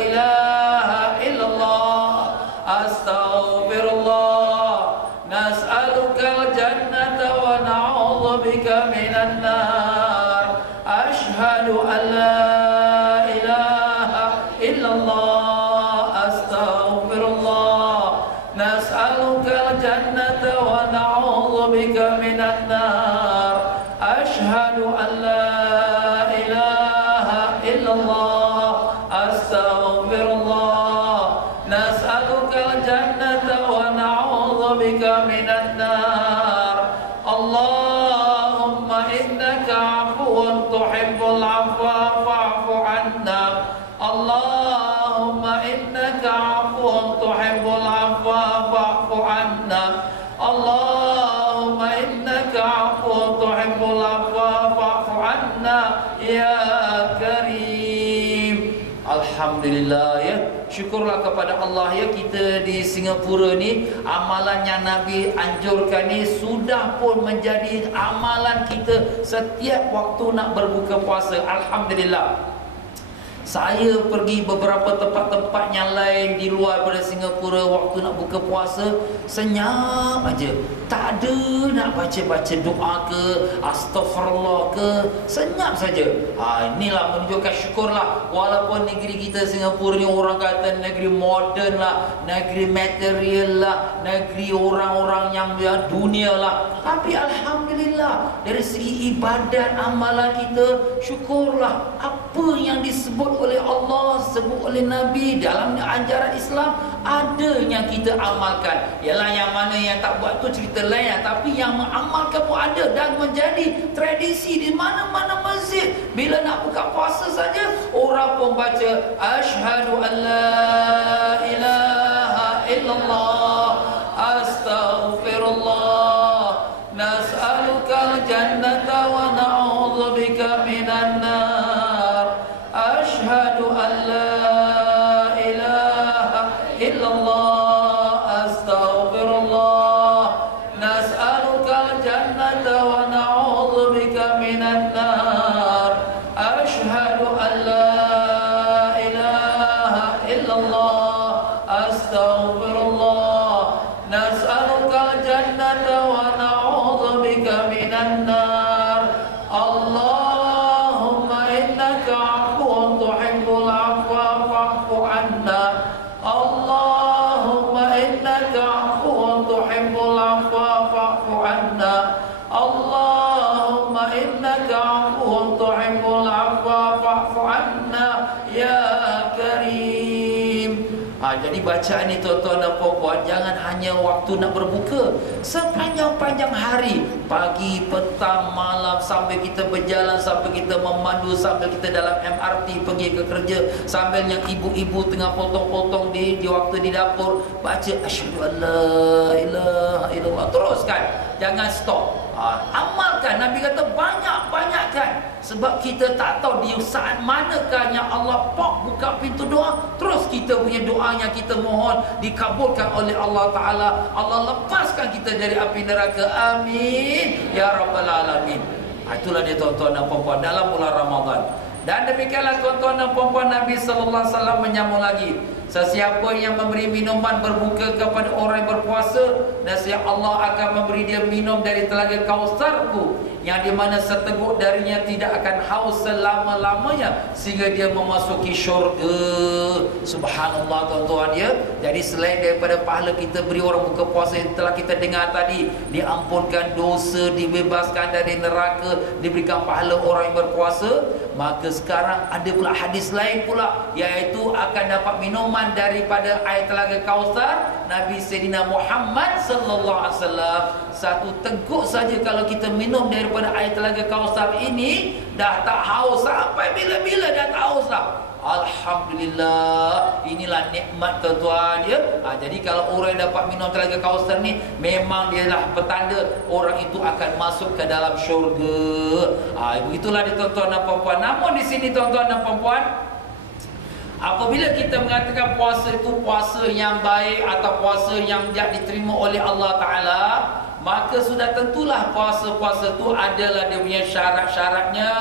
ilaha illallah astaghfirullah nas'alukal jannata wa na'udzubika minan nar. Asyhadu an la ilaha illallah astaghfirullah nas'alukal jannata wa na'udzubika minan nar. Asyhadu an la ilaha illallah astaghfirullah nas'alukal jannata wa na'udzubika minan nar. Allahumma innaka 'afuwun tuhibbul 'afwa fa'fu 'anna. Allahumma innaka 'afuwun tuhibbul 'afwa fa'fu 'anna. Allahumma innaka 'afuwun tuhibbul 'afwa fa'fu 'anna ya karim. Alhamdulillah ya. Syukurlah kepada Allah ya, kita di Singapura ni amalan yang Nabi anjurkan ni sudah pun menjadi amalan kita setiap waktu nak berbuka puasa. Alhamdulillah. Saya pergi beberapa tempat-tempat yang lain di luar pada Singapura, waktu nak buka puasa senyap aja. Tak ada nak baca-baca doa ke, astaghfirullah ke, senyap saja. Inilah menunjukkan syukurlah. Walaupun negeri kita Singapura ni orang kata negeri moden lah, negeri material lah, negeri orang-orang yang dunia lah, tapi alhamdulillah dari segi ibadat amalan kita, syukurlah. Apa yang disebut oleh Allah, sebut oleh Nabi dalam ajaran Islam, ada yang kita amalkan. Ialah yang mana yang tak buat tu cerita lain, tapi yang mengamalkan pun ada dan menjadi tradisi di mana-mana masjid. Bila nak buka puasa saja, orang pun baca asyhadu an la ilaha illallah astaghfirullah nas'alukal jannata wa na'udzubika minan nar. bacaan ni tuan-tuan dan puan-puan, jangan hanya waktu nak berbuka, sepanjang-panjang hari, pagi, petang, malam, sambil kita berjalan, sambil kita memandu, sambil kita dalam MRT pergi ke kerja, sambil yang ibu-ibu tengah potong-potong di waktu di dapur, baca asyhadu an la ilaha illallah. Teruskan, jangan stop. Amalkan. Nabi kata banyak-banyakkan, sebab kita tak tahu di saat manakah yang Allah buka pintu doa, terus kita punya doa yang kita mohon dikabulkan oleh Allah Ta'ala. Allah lepaskan kita dari api neraka. Amin ya rabbal alamin. Itulah dia tuan-tuan dan puan-puan dalam bulan Ramadan. Dan demikianlah tuan-tuan dan puan-puan, Nabi sallallahu alaihi wasallam menyambung lagi, sesiapa yang memberi minuman berbuka kepada orang yang berpuasa, nescaya Allah akan memberi dia minum dari telaga Kausarku, yang di mana seteguk darinya tidak akan haus selama-lamanya sehingga dia memasuki syurga. Subhanallah tuan-tuan ya. Jadi selain daripada pahala kita beri orang buka puasa yang telah kita dengar tadi, diampunkan dosa, dibebaskan dari neraka, diberikan pahala orang yang berpuasa, maka sekarang ada pula hadis lain pula, iaitu akan dapat minuman daripada air telaga Kausar. Nabi Sayyidina Muhammad sallallahu alaihi wasallam, satu teguk saja kalau kita minum daripada air telaga Kausar ini, dah tak haus sampai bila-bila, dah tak haus dah. Alhamdulillah, inilah nikmat tuan-tuan ya. Jadi kalau orang dapat minum telaga Kausar ni, memang dia lah petanda orang itu akan masuk ke dalam syurga. Begitulah dia tuan-tuan dan puan-puan. Namun di sini tuan-tuan dan puan-puan, apabila kita mengatakan puasa itu puasa yang baik atau puasa yang diterima oleh Allah Ta'ala, maka sudah tentulah puasa-puasa itu adalah dia punya syarat-syaratnya.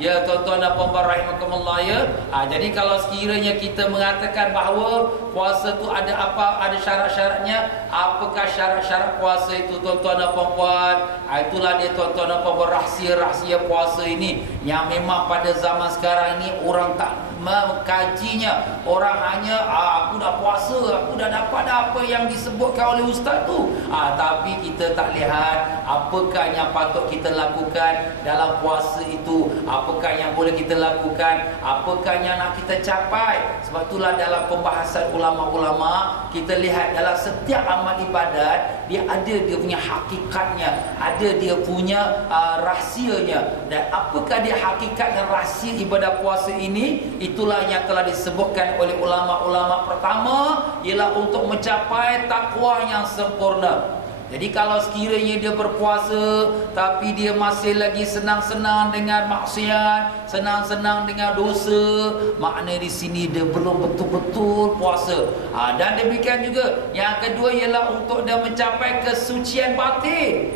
Ya tuan-tuan dan puan-puan rahimakumullah ya. Jadi kalau sekiranya kita mengatakan bahawa puasa itu ada apa, ada syarat-syaratnya, apakah syarat-syarat puasa itu tuan-tuan dan puan-puan? Itulah dia tuan-tuan dan puan-puan, rahsia-rahsia puasa ini yang memang pada zaman sekarang ini orang tak mengkajinya. Orang hanya aku dah puasa, aku dah dapat apa yang disebutkan oleh ustaz tu. Tapi kita tak lihat apakah yang patut kita lakukan dalam puasa itu, apakah yang boleh kita lakukan, apakah yang nak kita capai. Sebab itulah dalam pembahasan ulama-ulama, kita lihat dalam setiap amal ibadat, dia ada dia punya hakikatnya, ada dia punya rahsianya. Dan apakah dia hakikat dan rahsia ibadah puasa ini? Itulah yang telah disebutkan oleh ulama-ulama. Pertama ialah untuk mencapai takwa yang sempurna. Jadi kalau sekiranya dia berpuasa tapi dia masih lagi senang-senang dengan maksiat, senang-senang dengan dosa, makna di sini dia belum betul-betul puasa. Dan demikian juga yang kedua ialah untuk dia mencapai kesucian batin.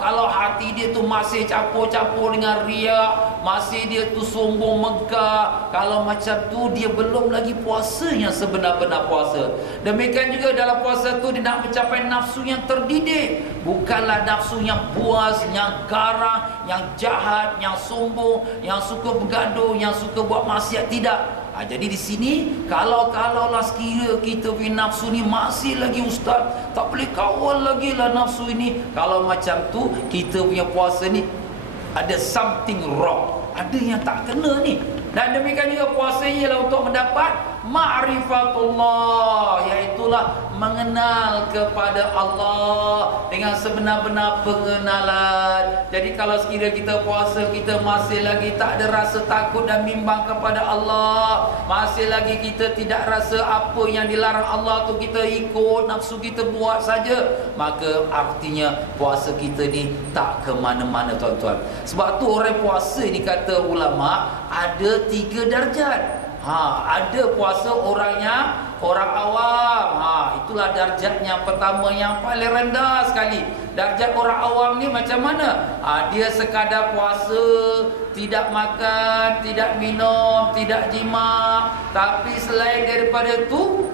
Kalau hati dia tu masih campur-campur dengan riak, masih dia tu sombong megah, kalau macam tu dia belum lagi puasa yang sebenar-benar puasa. Demikian juga dalam puasa tu dia nak mencapai nafsu yang terdidik, bukanlah nafsu yang puas, yang garang, yang jahat, yang sombong, yang suka bergaduh, yang suka buat maksiat. Tidak. Jadi di sini kalau sekiranya kita punya nafsu ni masih lagi ustaz, tak boleh kawal lagi lah nafsu ini, kalau macam tu kita punya puasa ni ada something wrong, ada yang tak kena ni. Dan demikian juga puasa ialah untuk mendapat ma'rifatullah, iaitulah mengenal kepada Allah dengan sebenar-benar pengenalan. Jadi kalau sekiranya kita puasa, kita masih lagi tak ada rasa takut dan bimbang kepada Allah, masih lagi kita tidak rasa apa yang dilarang Allah tu kita ikut, nafsu kita buat saja, maka artinya puasa kita ni tak ke mana-mana tuan-tuan. Sebab tu orang puasa ni kata ulama ada 3 darjat. Ada puasa orang awam. Itulah darjat yang pertama, yang paling rendah sekali. Darjat orang awam ni macam mana? Dia sekadar puasa, tidak makan, tidak minum, tidak jima, tapi selain daripada tu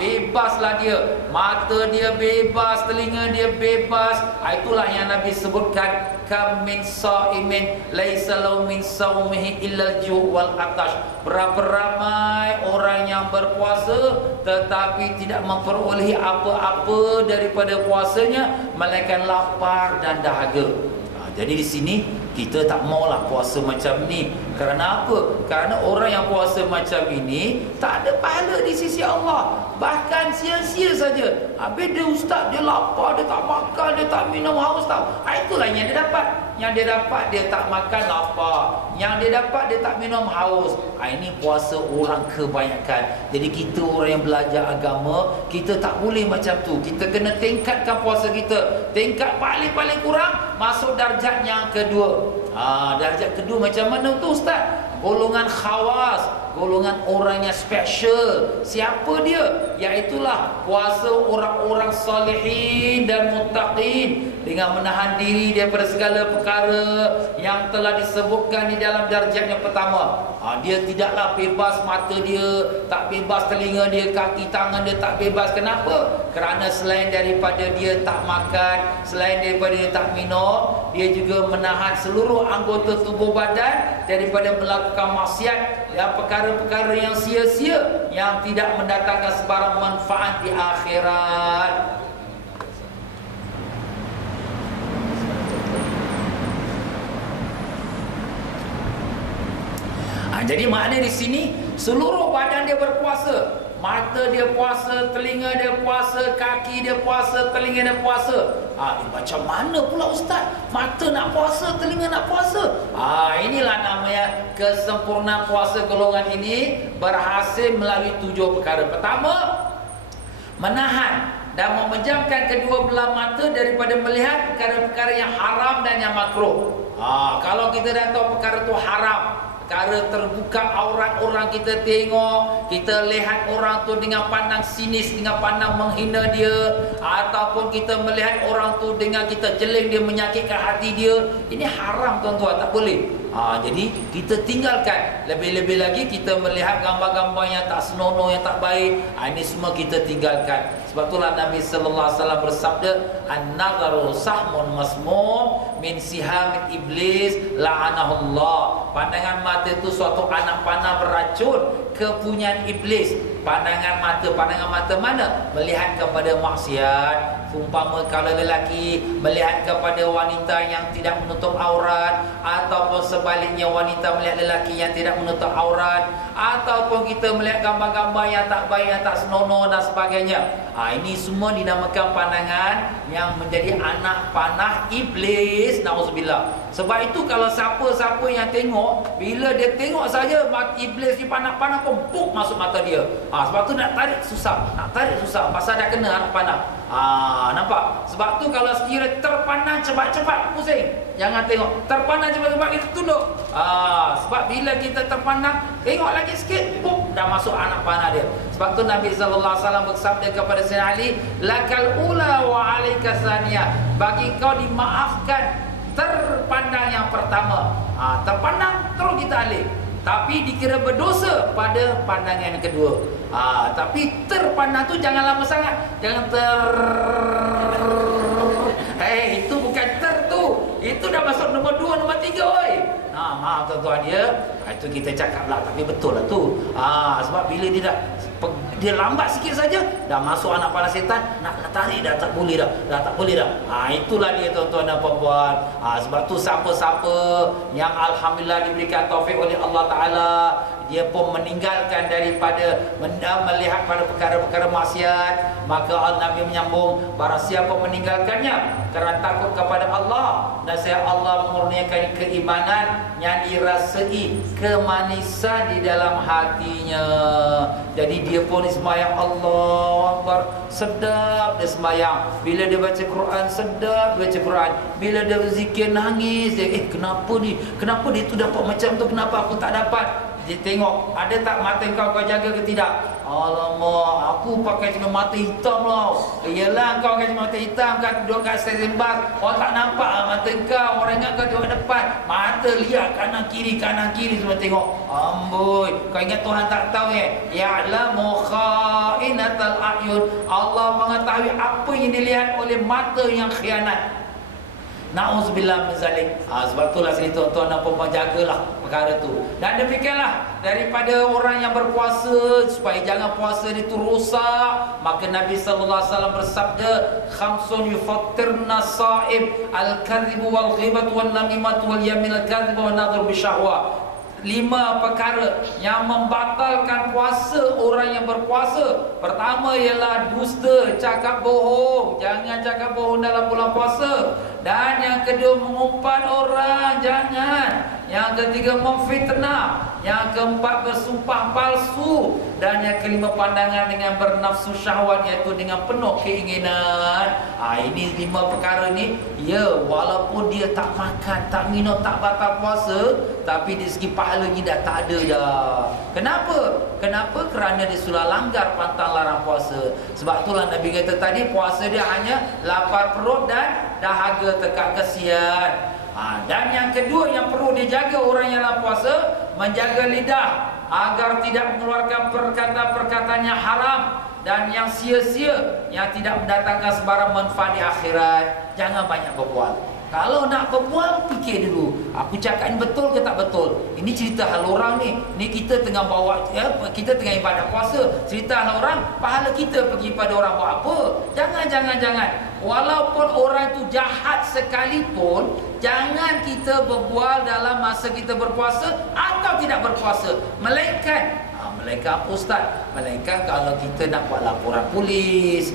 bebaslah dia. Mata dia bebas, telinga dia bebas. Itulah yang Nabi sebutkan, kam min sa'imin laisa lahu min saumihi illa al-ju' wal atash. Berapa ramai orang yang berpuasa tetapi tidak memperolehi apa-apa daripada puasanya melainkan lapar dan dahaga. Jadi di sini Kita tak maulah puasa macam ni. Kerana apa? Kerana orang yang puasa macam ini tak ada pahala di sisi Allah, bahkan sia-sia saja. Habis dia ustaz, dia lapar, dia tak makan, dia tak minum, haus tau. Itulah yang dia dapat. Yang dia dapat, dia tak makan, lapar. Yang dia dapat, dia tak minum, haus. Ini puasa orang kebanyakan. Jadi kita orang yang belajar agama, kita tak boleh macam tu. Kita kena tingkatkan puasa kita. Tingkat paling-paling kurang, masuk darjat yang kedua. Darjat kedua macam mana tu ustaz? Golongan khawas, golongan orang yang special. Siapa dia? Iaitulah puasa orang-orang salihin dan muttaqin, dengan menahan diri daripada segala perkara yang telah disebutkan di dalam darjat yang pertama. Dia tidaklah bebas mata dia, tak bebas telinga dia, kaki tangan dia tak bebas. Kenapa? Kerana selain daripada dia tak makan, selain daripada dia tak minum, dia juga menahan seluruh anggota tubuh badan daripada melakukan maksiat, ya, perkara-perkara yang sia-sia, yang tidak mendatangkan sebarang manfaat di akhirat. Jadi makna di sini seluruh badan dia berpuasa. Mata dia puasa, telinga dia puasa, kaki dia puasa, telinga dia puasa. Macam mana pula ustaz? Mata nak puasa, telinga nak puasa. Inilah namanya kesempurnaan puasa golongan ini berhasil melalui 7 perkara. Pertama, menahan dan memejamkan kedua belah mata daripada melihat perkara-perkara yang haram dan yang makruh. Kalau kita dah tahu perkara tu haram, perkara terbuka aurat orang kita tengok, kita lihat orang tu dengan pandang sinis, dengan pandang menghina dia, ataupun kita melihat orang tu dengan kita jeling dia, menyakitkan hati dia, ini haram tuan-tuan, tak boleh. Jadi kita tinggalkan. Lebih-lebih lagi kita melihat gambar-gambar yang tak senonoh, yang tak baik, ini semua kita tinggalkan. Sebab itulah Nabi sallallahu alaihi wasallam bersabda, an-nazaru sahmun masmum min sihamit iblis la'anahullah. Pandangan mata itu suatu anak panah beracun, kepunyaan iblis. Pandangan mata mana? Melihat kepada maksiat. Umpama kalau lelaki melihat kepada wanita yang tidak menutup aurat, ataupun sebaliknya wanita melihat lelaki yang tidak menutup aurat, ataupun kita melihat gambar-gambar yang tak baik, yang tak senonoh dan sebagainya. Ini semua dinamakan pandangan yang menjadi anak panah iblis. Na'udzubillah. Sebab itu kalau siapa-siapa yang tengok, bila dia tengok saja iblis di panah-panah pun puk masuk mata dia. Sebab tu nak tarik susah, pasal dah kena anak panah. Nampak? Sebab tu kalau sekiranya terpandang cepat-cepat pusing, jangan tengok. Terpandang cepat-cepat kita tunduk. Sebab bila kita terpandang, tengok lagi sikit, dah masuk anak panah dia. Sebab tu Nabi sallallahu alaihi wasallam bersabda kepada Sayyidina Ali, lakal ula wa alaika saniyah. Bagi kau dimaafkan terpandang yang pertama. Terpandang terus kita alih, tapi dikira berdosa pada pandangan yang kedua. Tapi terpandang tu jangan lama sangat. Jangan itu bukan tu. Itu dah masuk nombor 2, nombor 3 oi. Maaf tuan-tuan dia. Itu kita cakap lah, tapi betul lah tu. Sebab bila dia lambat sikit saja dah masuk anak panah setan, nak tarik dah tak boleh dah. Itulah dia tuan-tuan dan puan-puan. Sebab tu siapa-siapa yang alhamdulillah diberikan taufik oleh Allah Taala, dia pun meninggalkan daripada melihat pada perkara-perkara maksiat, maka Nabi menyambung, barang siapa meninggalkannya kerana takut kepada Allah, dan saya Allah mengurniakan keimanan yang dirasai kemanisan di dalam hatinya. Jadi dia pun sembahyang, Allahu Akbar, sedap dia sembahyang. Bila dia baca Quran, sedap baca Quran. Bila dia berzikir, nangis dia. Kenapa ni? Kenapa dia tu dapat macam tu? Kenapa aku tak dapat? Dia tengok, ada tak mata kau jaga ke tidak? Alamak, aku pakai cuma mata hitam lah. Yelah, kau pakai cuma mata hitam, kau duduk kat stesen bas, orang tak nampak mata kau. Orang ingat kau duduk depan, mata lihat kanan kiri semua tengok. Amboi, kau ingat Tuhan tak tahu ya'lamu kha'inatal a'yun. Allah mengetahui apa yang dilihat oleh mata yang khianat. Na'udzubillah min zalik. Sebab itulah saya tuan-tuan dan puan-puan, jagalah perkara tu. Dan demikianlah daripada orang yang berpuasa, supaya jangan puasa itu rusak, maka Nabi sallallahu alaihi wasallam bersabda, khamsun yufattirna sa'im, al-kadhibu wal ghibatu wan namimatu wal yamin al-kadhibu wan nadhru bisyahwa. 5 perkara yang membatalkan puasa orang yang berpuasa. Pertama ialah dusta, cakap bohong. Jangan cakap bohong dalam bulan puasa. Dan yang kedua, mengumpat orang. Jangan. Yang ketiga, memfitnah. Yang keempat, bersumpah palsu. Dan yang kelima, pandangan dengan bernafsu syahwat, iaitu dengan penuh keinginan. Ini 5 perkara ni, ya, walaupun dia tak makan, tak minum, tak batal puasa, tapi dari segi pahalanya dah tak ada dah. Kenapa? Kenapa? Kerana dia sudah langgar pantang larang puasa. Sebab itulah Nabi kata tadi, puasa dia hanya lapar perut dan dahaga tekak kesian. Dan yang kedua yang perlu dijaga orang yang dalam puasa, menjaga lidah agar tidak mengeluarkan perkataan-perkataan yang haram dan yang sia-sia, yang tidak mendatangkan sebarang manfaat di akhirat. Jangan banyak berbual. Kalau nak berbual, fikir dulu, aku cakap ni betul ke tak betul. Ini cerita hal orang ni. Ni kita tengah bawa, kita tengah ibadat puasa. Cerita hal orang, pahala kita pergi pada orang buat apa. Jangan. Walaupun orang tu jahat sekalipun, jangan kita berbual dalam masa kita berpuasa atau tidak berpuasa. Melainkan apa ustaz? Melainkan kalau kita nak buat laporan polis,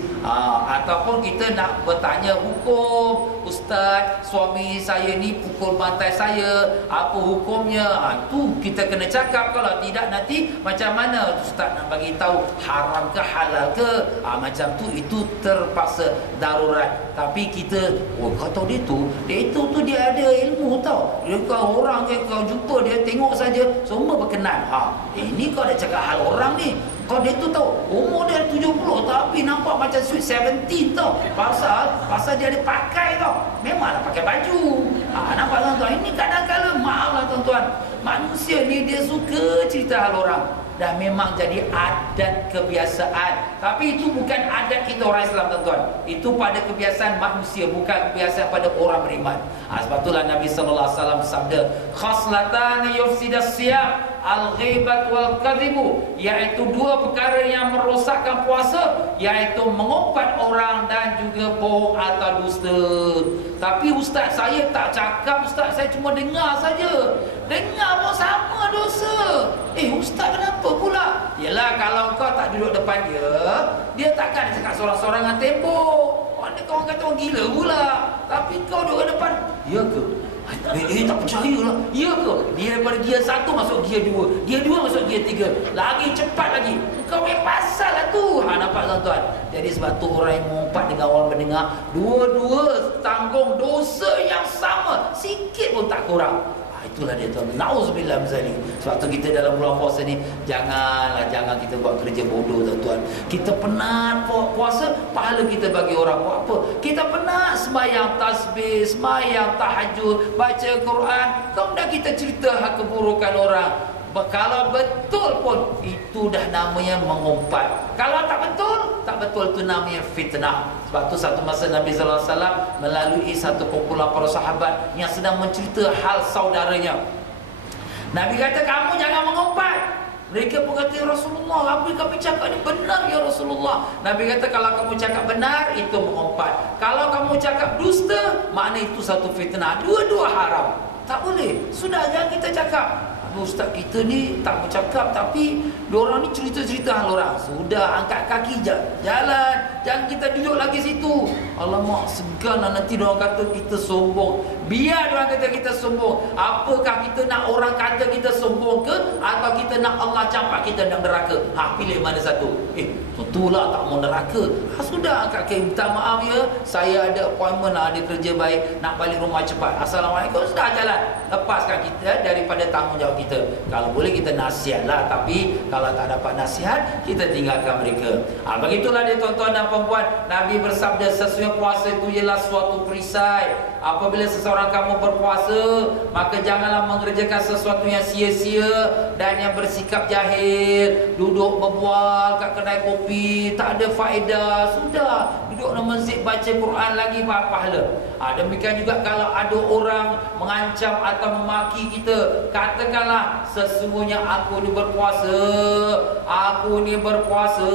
ataupun kita nak bertanya hukum, ustaz, suami saya ni pukul bantai saya, apa hukumnya? Tu kita kena cakap. Kalau tidak, nanti macam mana ustaz nak bagi tahu haram ke halal ke? Macam tu, itu terpaksa darurat. Tapi kita, kau tahu dia tu dia ada ilmu tau. Dia kau orang kau jumpa dia, tengok saja semua berkenan. Ini kau dah cakap hal orang ni. Kau dia tu tahu umur dia 70 tapi nampak macam sweet 17 tau. Pasal dia ada pakai tau. Memanglah pakai baju. Nampak tuan-tuan, ini kadang-kadang maaflah tuan-tuan, manusia ni dia suka cerita hal orang. Dan memang jadi adat kebiasaan. Tapi itu bukan adat kita orang Islam tuan-tuan. Itu pada kebiasaan manusia, bukan kebiasaan pada orang beriman. Sebab itulah Nabi sallallahu alaihi wasallam sabda, khaslatan yufsidas siyam, al-ghibat wal kadhibu, iaitu 2 perkara yang merosakkan puasa, iaitu mengumpat orang dan juga bohong atau dusta. Tapi ustaz, saya tak cakap ustaz, saya cuma dengar saja. Dengar pun sama dosa. Ustaz kenapa pula? Yalah, kalau kau tak duduk depan dia takkan cakap sorang-sorang dengan tembok. Mana kau kata orang gila pula. Tapi kau duduk depan, ya ke? Tak percayalah. Ya ke? Dia daripada gear 1 masuk gear 2, gear 2 masuk gear 3, lagi cepat lagi. Kau pasal lah tu. Nampak tuan-tuan? Jadi sebab tu orang yang mengumpat dengan orang mendengar, dua-dua tanggung dosa yang sama, sikit pun tak kurang. Itulah dia tuan. Na'udzubillah min zalik. Sebab tu kita dalam bulan puasa ni, jangan kita buat kerja bodoh tuan-tuan. Kita penat puasa, pahala kita bagi orang buat apa? Kita penat sembahyang tasbih, sembahyang tahajud, baca Quran, kemudian kita cerita keburukan orang. Kalau betul pun, itu dah namanya mengumpat. Kalau tak betul itu namanya fitnah. Sebab tu satu masa Nabi sallallahu alaihi wasallam melalui satu kumpulan para sahabat yang sedang mencerita hal saudaranya. Nabi kata, kamu jangan mengumpat. Mereka pun kata, ya Rasulullah, apa yang kami cakap ni benar ya Rasulullah. Nabi kata, kalau kamu cakap benar, itu mengumpat. Kalau kamu cakap dusta, makna itu satu fitnah. Dua-dua haram. Tak boleh. Sudah, jangan kita cakap, ustaz kita ni tak bercakap, tapi diorang ni cerita-cerita hal orang. Sudah, angkat kaki jalan. Jangan kita duduk lagi situ. Alamak, segan nanti diorang kata kita sombong. Biar diorang kata kita sombong. Apakah kita nak orang kata kita sombong ke, atau kita nak Allah campak kita dalam neraka? Pilih mana satu? Tentulah tak mau neraka. Sudah, angkat kaki, minta maaf ya, saya ada appointment, ada kerja baik, nak balik rumah cepat. Assalamualaikum. Sudah, jalan. Lepaskan kita daripada tanggungjawab kita. Kalau boleh kita nasihatlah, tapi kalau tak dapat nasihat, kita tinggalkan mereka. Begitulah dia tuan-tuan dan puan-puan. Nabi bersabda, sesungguhnya puasa itu ialah suatu perisai. Apabila seseorang kamu berpuasa, maka janganlah mengerjakan sesuatu yang sia-sia dan yang bersikap jahil. Duduk berbual kat kedai kopi, tak ada faedah. Sudah, duduk dalam masjid baca Quran lagi pahala. Demikian juga kalau ada orang mengancam atau memaki kita, katakanlah sesungguhnya aku ni berpuasa, aku ni berpuasa.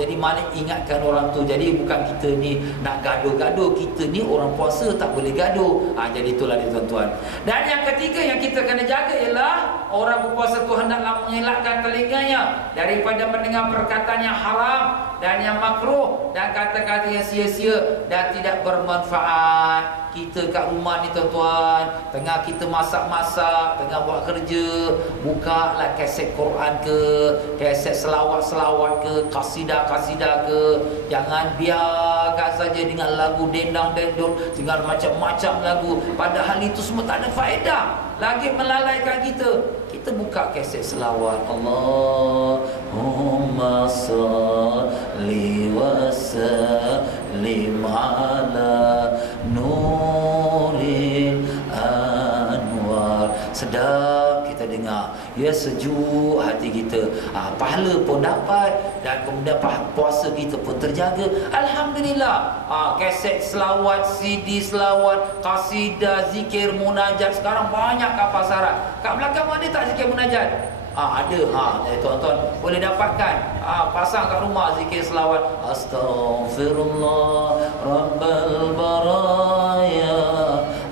Jadi mana ingatkan orang tu. Jadi bukan kita ni nak gaduh-gaduh, kita ni orang puasa tak boleh gaduh. Jadi itulah dia tuan-tuan. Dan yang ketiga yang kita kena jaga ialah orang berpuasa tu hendaklah mengelakkan telinganya daripada mendengar perkataan yang haram dan yang makruh dan kata-kata yang sia-sia dan tidak bermanfaat. Kita kat rumah ni tuan-tuan, tengah kita masak-masak, tengah buat kerja, bukalah kaset Quran ke, kaset selawat-selawat ke, kasidah-kasidah ke. Jangan biarkan saja dengan lagu dendang-dendut, dengan macam-macam lagu, padahal itu semua tak ada faedah, lagi melalaikan kita. Kita buka kaset selawat, Allahumma salli wa sallim ala nuril anwar. Sedap kita dengar, ya, sejuk hati kita. Pahala pun dapat dan kemudian puasa kita pun terjaga. Alhamdulillah. Kaset selawat, CD selawat, kasidah, zikir, munajat sekarang banyak kat pasaran. Kat belakang mana tak zikir munajat? Ada. Tuan-tuan boleh dapatkan. Pasang kat rumah zikir selawat. Astaghfirullah Rabbal baraya,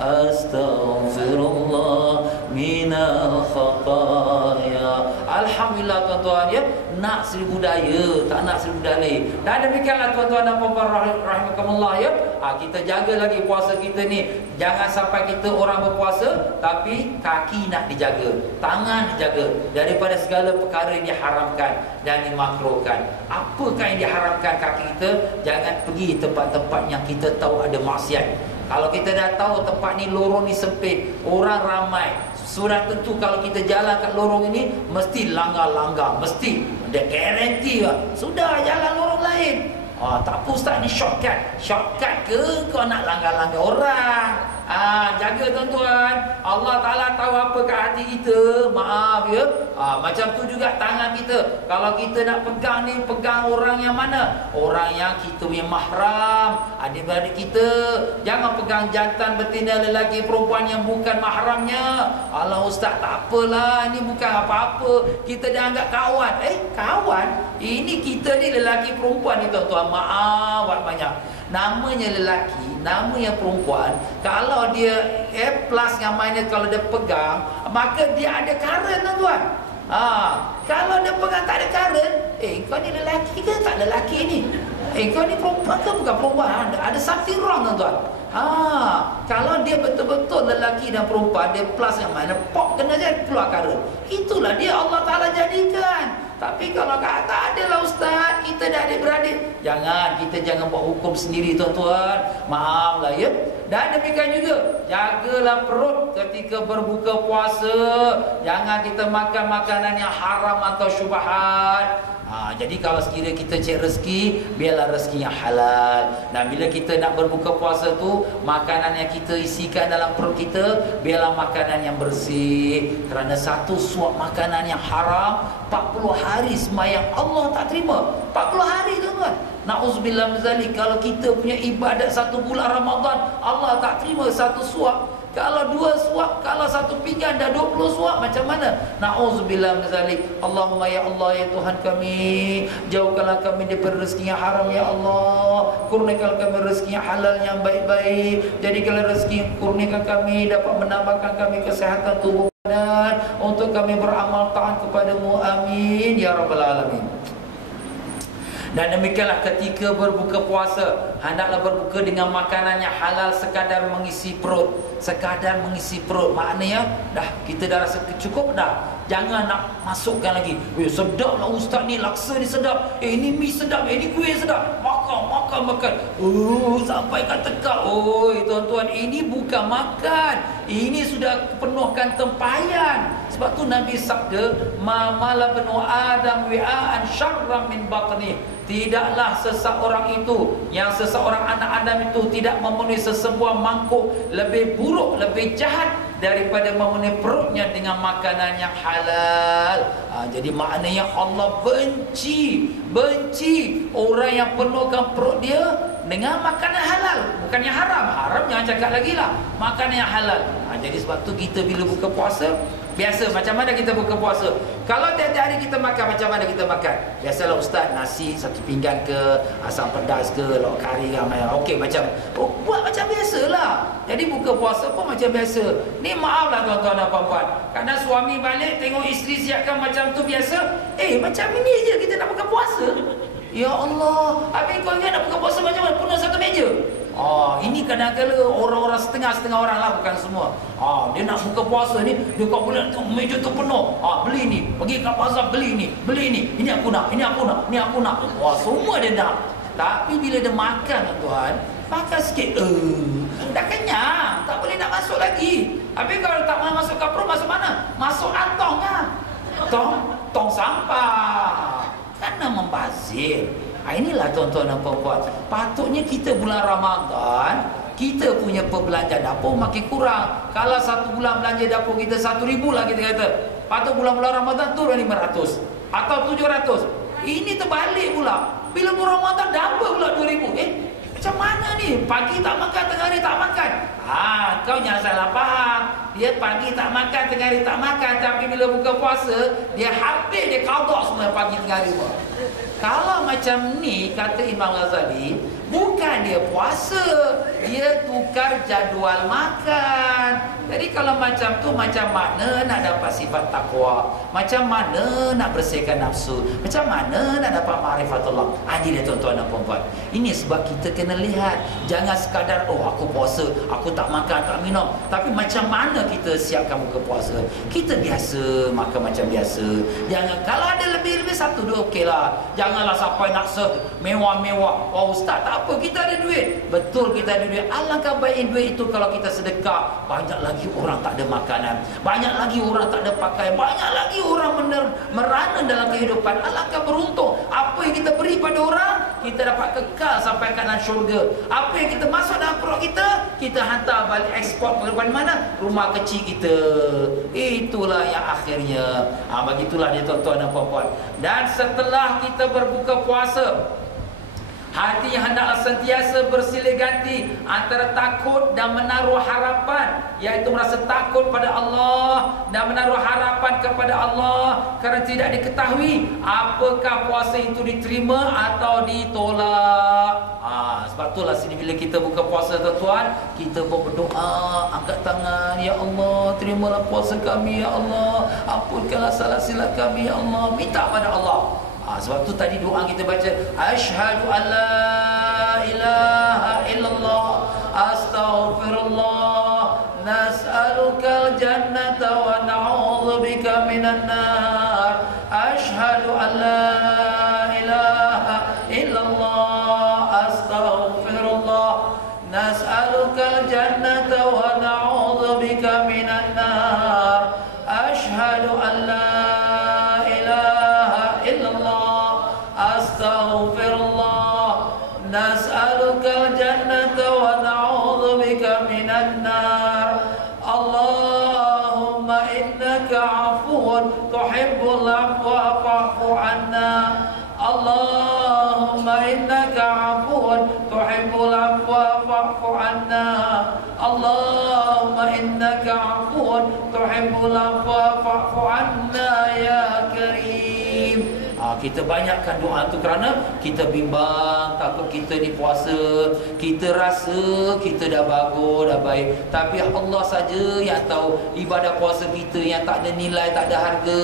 astaghfirullah minal khataya. Alhamdulillah tuan-tuan, ya. Nak seribu daya, tak nak seribu dalih. Dan demikianlah tuan-tuan dan puan-puan rahimakumullah, ya. Kita jaga lagi puasa kita ni. Jangan sampai kita orang berpuasa tapi kaki nak dijaga, tangan dijaga daripada segala perkara yang diharamkan dan dimakruhkan. Apakah yang diharamkan kaki kita? Jangan pergi tempat-tempat yang kita tahu ada maksiat. Kalau kita dah tahu tempat ni, lorong ni sempit, orang ramai, sudah tentu kalau kita jalan kat lorong ini mesti langgar-langgar, mesti dia garanti lah. Sudah jalan lorong lain. Tak apa ustaz, ni shortcut. Shortcut ke kau nak langgar-langgar orang? Jaga tuan-tuan. Allah Ta'ala tahu apa kat hati kita. Maaf, ya. Macam tu juga tangan kita. Kalau kita nak pegang ni, pegang orang yang mana? Orang yang kita punya mahram, adik-beradik kita. Jangan pegang jantan, betina, lelaki, perempuan yang bukan mahramnya. Allah ustaz, tak apalah, ini bukan apa-apa, kita dah anggap kawan. Kawan? Ini kita ni lelaki perempuan ni tuan-tuan. Maaf banyak. Namanya lelaki, nama yang perempuan, kalau dia plus yang mainnya, kalau dia pegang, maka dia ada karen tuan-tuan. Kalau dia pegang tak ada karen, kau ni lelaki ke tak lelaki ni? Kau ni perempuan ke bukan perempuan? Ada something wrong tuan-tuan. Kalau dia betul-betul lelaki dan perempuan, dia plus yang mana, pop kena je keluar karen. Itulah dia Allah Ta'ala jadikan. Tapi kalau kata adalah ustaz, kita dah adik-beradik, kita jangan buat hukum sendiri tuan-tuan. Maaflah, ya. Dan demikian juga, jagalah perut ketika berbuka puasa. Jangan kita makan makanan yang haram atau syubhat. Jadi kalau sekiranya kita cek rezeki, biarlah rezeki yang halal. Dan bila kita nak berbuka puasa tu, makanan yang kita isikan dalam perut kita, biarlah makanan yang bersih. Kerana satu suap makanan yang haram, 40 hari sembahyang Allah tak terima. 40 hari tuan-tuan. Na'udzubillah min zalik. Kalau kita punya ibadat satu bulan Ramadan, Allah tak terima satu suap. Kalau 2 suap, kalau 1 pinggan dah 20 suap, macam mana? Na'udzubillah min zalik. Allahumma ya Allah, ya Tuhan kami, jauhkanlah kami daripada rezeki yang haram ya Allah. Kurniakanlah kami rezeki yang halal yang baik-baik. Jadikanlah rezeki, kurniakan kami dapat menambahkan kami kesehatan tubuh dan untuk kami beramal taat kepadamu. Amin ya rabbal alamin. Dan demikianlah ketika berbuka puasa, hendaklah berbuka dengan makanan yang halal, sekadar mengisi perut. Sekadar mengisi perut, maknanya dah kita dah rasa cukup dah. Jangan nak masukkan lagi. Sedap lah ustaz ni, laksa ni sedap, ni mi sedap, ni kuih sedap. Makan. Sampai kat tekak. Tuan-tuan, ini bukan makan, ini sudah penuhkan tempayan. Sebab tu Nabi sabda, ma mala banu adam wi'an syarram min batni. Tidaklah seseorang itu, yang seseorang anak Adam itu tidak memenuhi sesebuah mangkuk lebih buruk, lebih jahat daripada memenuhi perutnya dengan makanan yang halal. Jadi maknanya Allah benci orang yang penuhkan perut dia dengan makanan halal, bukan yang haram. Haram jangan cakap lagi lah, makanan yang halal. Jadi sebab tu kita bila buka puasa, biasa macam mana kita buka puasa. Kalau tiap-tiap hari kita makan, macam mana kita makan? Biasalah ustaz, nasi satu pinggan ke, asam pedas ke, lauk kari ke, okey macam buat macam biasalah. Jadi buka puasa pun macam biasa. Ni maaflah tuan-tuan dan puan-puan, kadang suami balik tengok isteri siapkan macam tu biasa. Macam ini je kita nak buka puasa. Ya Allah, habis kau ingat nak buka puasa macam mana? Penuh satu meja. Ini kadang-kadang orang-orang setengah orang lah, bukan semua. Dia nak buka puasa ni, dia kat bulan tu meja tu penuh. Beli ni, pergi kat pasar beli ni. Ini aku nak, ini aku nak, ini aku nak. Semua dia nak. Tapi bila dia makan tuan, makan sikit, dah kenyang, tak boleh nak masuk lagi. Habis kalau tak mau masuk ke perut, masuk mana? Masuk antongnya. Tong sampah. Karena membazir. Inilah tuan-tuan dan puan-puan, patutnya kita bulan Ramadan kita punya perbelanjaan dapur makin kurang. Kalau satu bulan belanja dapur kita 1,000 lah kita kata, patut bulan-bulan Ramadan turun 500 atau 700. Ini terbalik pula. Bila bulan Ramadan double pula 2,000. Macam mana ni? Pagi tak makan, tengah hari tak makan. Kau jangan salah faham. Dia pagi tak makan, tengah hari tak makan, tapi bila buka puasa, dia habis, dia qada semua pagi tengah hari. Kalau macam ni, kata Imam Ghazali, bukan dia puasa, dia tukar jadual makan. Jadi kalau macam tu, macam mana nak dapat sifat takwa? Macam mana nak bersihkan nafsu? Macam mana nak dapat ma'rifatullah? Ini dia tuan-tuan dan puan-puan. Ini sebab kita kena lihat. Jangan sekadar, aku puasa, aku tak makan, tak minum. Tapi macam mana kita siapkan buka puasa? Kita biasa, makan macam biasa. Jangan, kalau ada lebih-lebih 1-2 okey lah. Janganlah sampai nak mewah-mewah. Ustaz tak apa, kita ada duit. Betul kita ada duit. Alangkah baik duit itu kalau kita sedekah. Banyak lagi orang tak ada makanan, banyak lagi orang tak ada pakaian, banyak lagi orang merana dalam kehidupan. Alangkah beruntung. Apa yang kita beri pada orang, kita dapat kekal sampai ke dalam syurga. Apa yang kita masuk dalam perut kita, kita hantar balik, ekspor ke mana? Rumah kecil kita. Itulah yang akhirnya. Begitulah dia tuan-tuan dan puan-puan. Dan setelah kita berbuka puasa, hati hendaklah sentiasa bersilih ganti antara takut dan menaruh harapan, iaitu merasa takut pada Allah dan menaruh harapan kepada Allah, kerana tidak diketahui apakah puasa itu diterima atau ditolak. Sebab itulah sini bila kita buka puasa tuan-tuan, kita berdoa, angkat tangan, ya Allah, terimalah puasa kami, ya Allah, ampunkanlah salah silap kami, ya Allah, minta pada Allah. Sebab tu tadi doa kita baca, asyhadu an la ilaha illallah, astaghfirullah, nas'alukal jannata wa na'udzubika minan nar. Asyhadu an la ilaha illallah, astaghfirullah, nas'alukal jannata wa na'udzubika minan nar. Asyhadu an la nas'alukal jannata wa na'udzubika minan nar. Allahumma innaka 'afuwun tuhibbul 'afwa fa'fu 'anna. Allahumma innaka 'afuwun tuhibbul 'afwa fa'fu 'anna. Allahumma innaka 'afuwun tuhibbul 'afwa fa'fu 'anna ya karim. Kita banyakkan doa tu kerana kita bimbang, takut kita ni puasa, kita rasa kita dah bagus, dah baik, tapi Allah saja yang tahu ibadah puasa kita yang tak ada nilai, tak ada harga.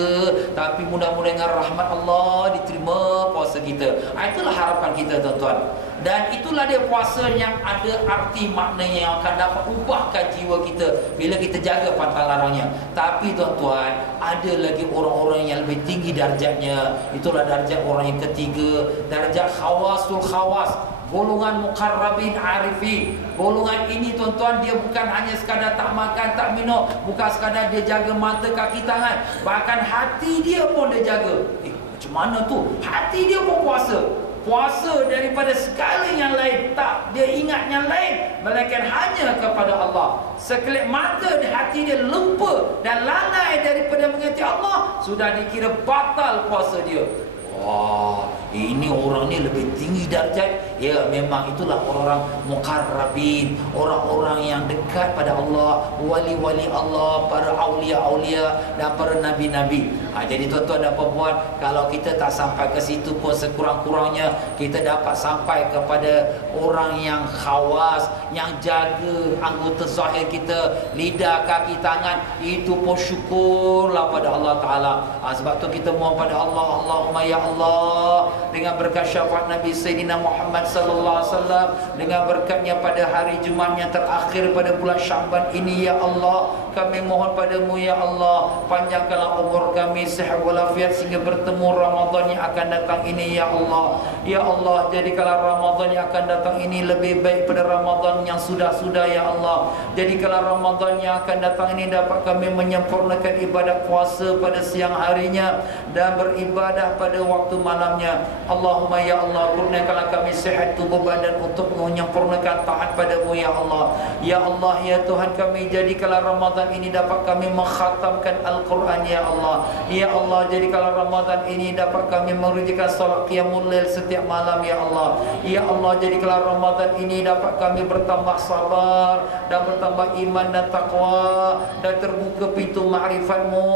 Tapi mudah-mudahan dengan rahmat Allah diterima puasa kita. Itulah harapan kita tuan-tuan. Dan itulah dia puasa yang ada arti maknanya, yang akan dapat ubahkan jiwa kita bila kita jaga pantang larangnya. Tapi tuan-tuan, ada lagi orang-orang yang lebih tinggi darjatnya. Itulah darjat orang yang ketiga, darjat khawasul khawas, golongan muqarrabin arifin. Golongan ini tuan-tuan, dia bukan hanya sekadar tak makan, tak minum, bukan sekadar dia jaga mata, kaki, tangan, bahkan hati dia pun dia jaga. Macam mana tu? Hati dia pun puasa. puasa daripada segala yang lain. Tak, dia ingat yang lain melainkan hanya kepada Allah. Sekelip mata di hati dia lupa dan lalai daripada mengingati Allah, sudah dikira batal puasa dia. Wah, ini orang ni lebih tinggi darjat. Ya, memang itulah orang muqarrabin, orang-orang yang dekat pada Allah, wali-wali Allah, para aulia-aulia dan para nabi-nabi. Jadi tuan-tuan dan puan-puan, kalau kita tak sampai ke situ pun sekurang-kurangnya kita dapat sampai kepada orang yang khawas, yang jaga anggota zahir kita, lidah, kaki, tangan. Itu pun syukurlah pada Allah Ta'ala. Sebab tu kita mohon pada Allah, Allahumma ya Allah, dengan berkat syafaat Nabi Sayyidina Muhammad sallallahu alaihi wasallam, dengan berkatnya pada hari Jumaat yang terakhir pada bulan Syaban ini, ya Allah, kami mohon padamu ya Allah, panjangkanlah umur kami, sihat walafiat sehingga bertemu Ramadan yang akan datang ini ya Allah. Ya Allah, jadikanlah Ramadan yang akan datang ini lebih baik pada Ramadan yang sudah-sudah ya Allah. Jadikanlah Ramadan yang akan datang ini dapat kami menyempurnakan ibadat puasa pada siang harinya dan beribadah pada waktu malamnya. Allahumma ya Allah, kurniakanlah kami sihat tubuh badan untuk menyempurnakan taat padamu ya Allah. Ya Allah, ya Tuhan kami, jadikanlah Ramadan ini dapat kami mengkhatamkan Al-Quran ya Allah. Ya Allah, jadikanlah Ramadan ini dapat kami mengerjakan salat qiyamul lail setiap malam ya Allah. Ya Allah, jadikanlah Ramadan ini dapat kami bertambah sabar dan bertambah iman dan taqwa, dan terbuka pintu ma'rifatmu,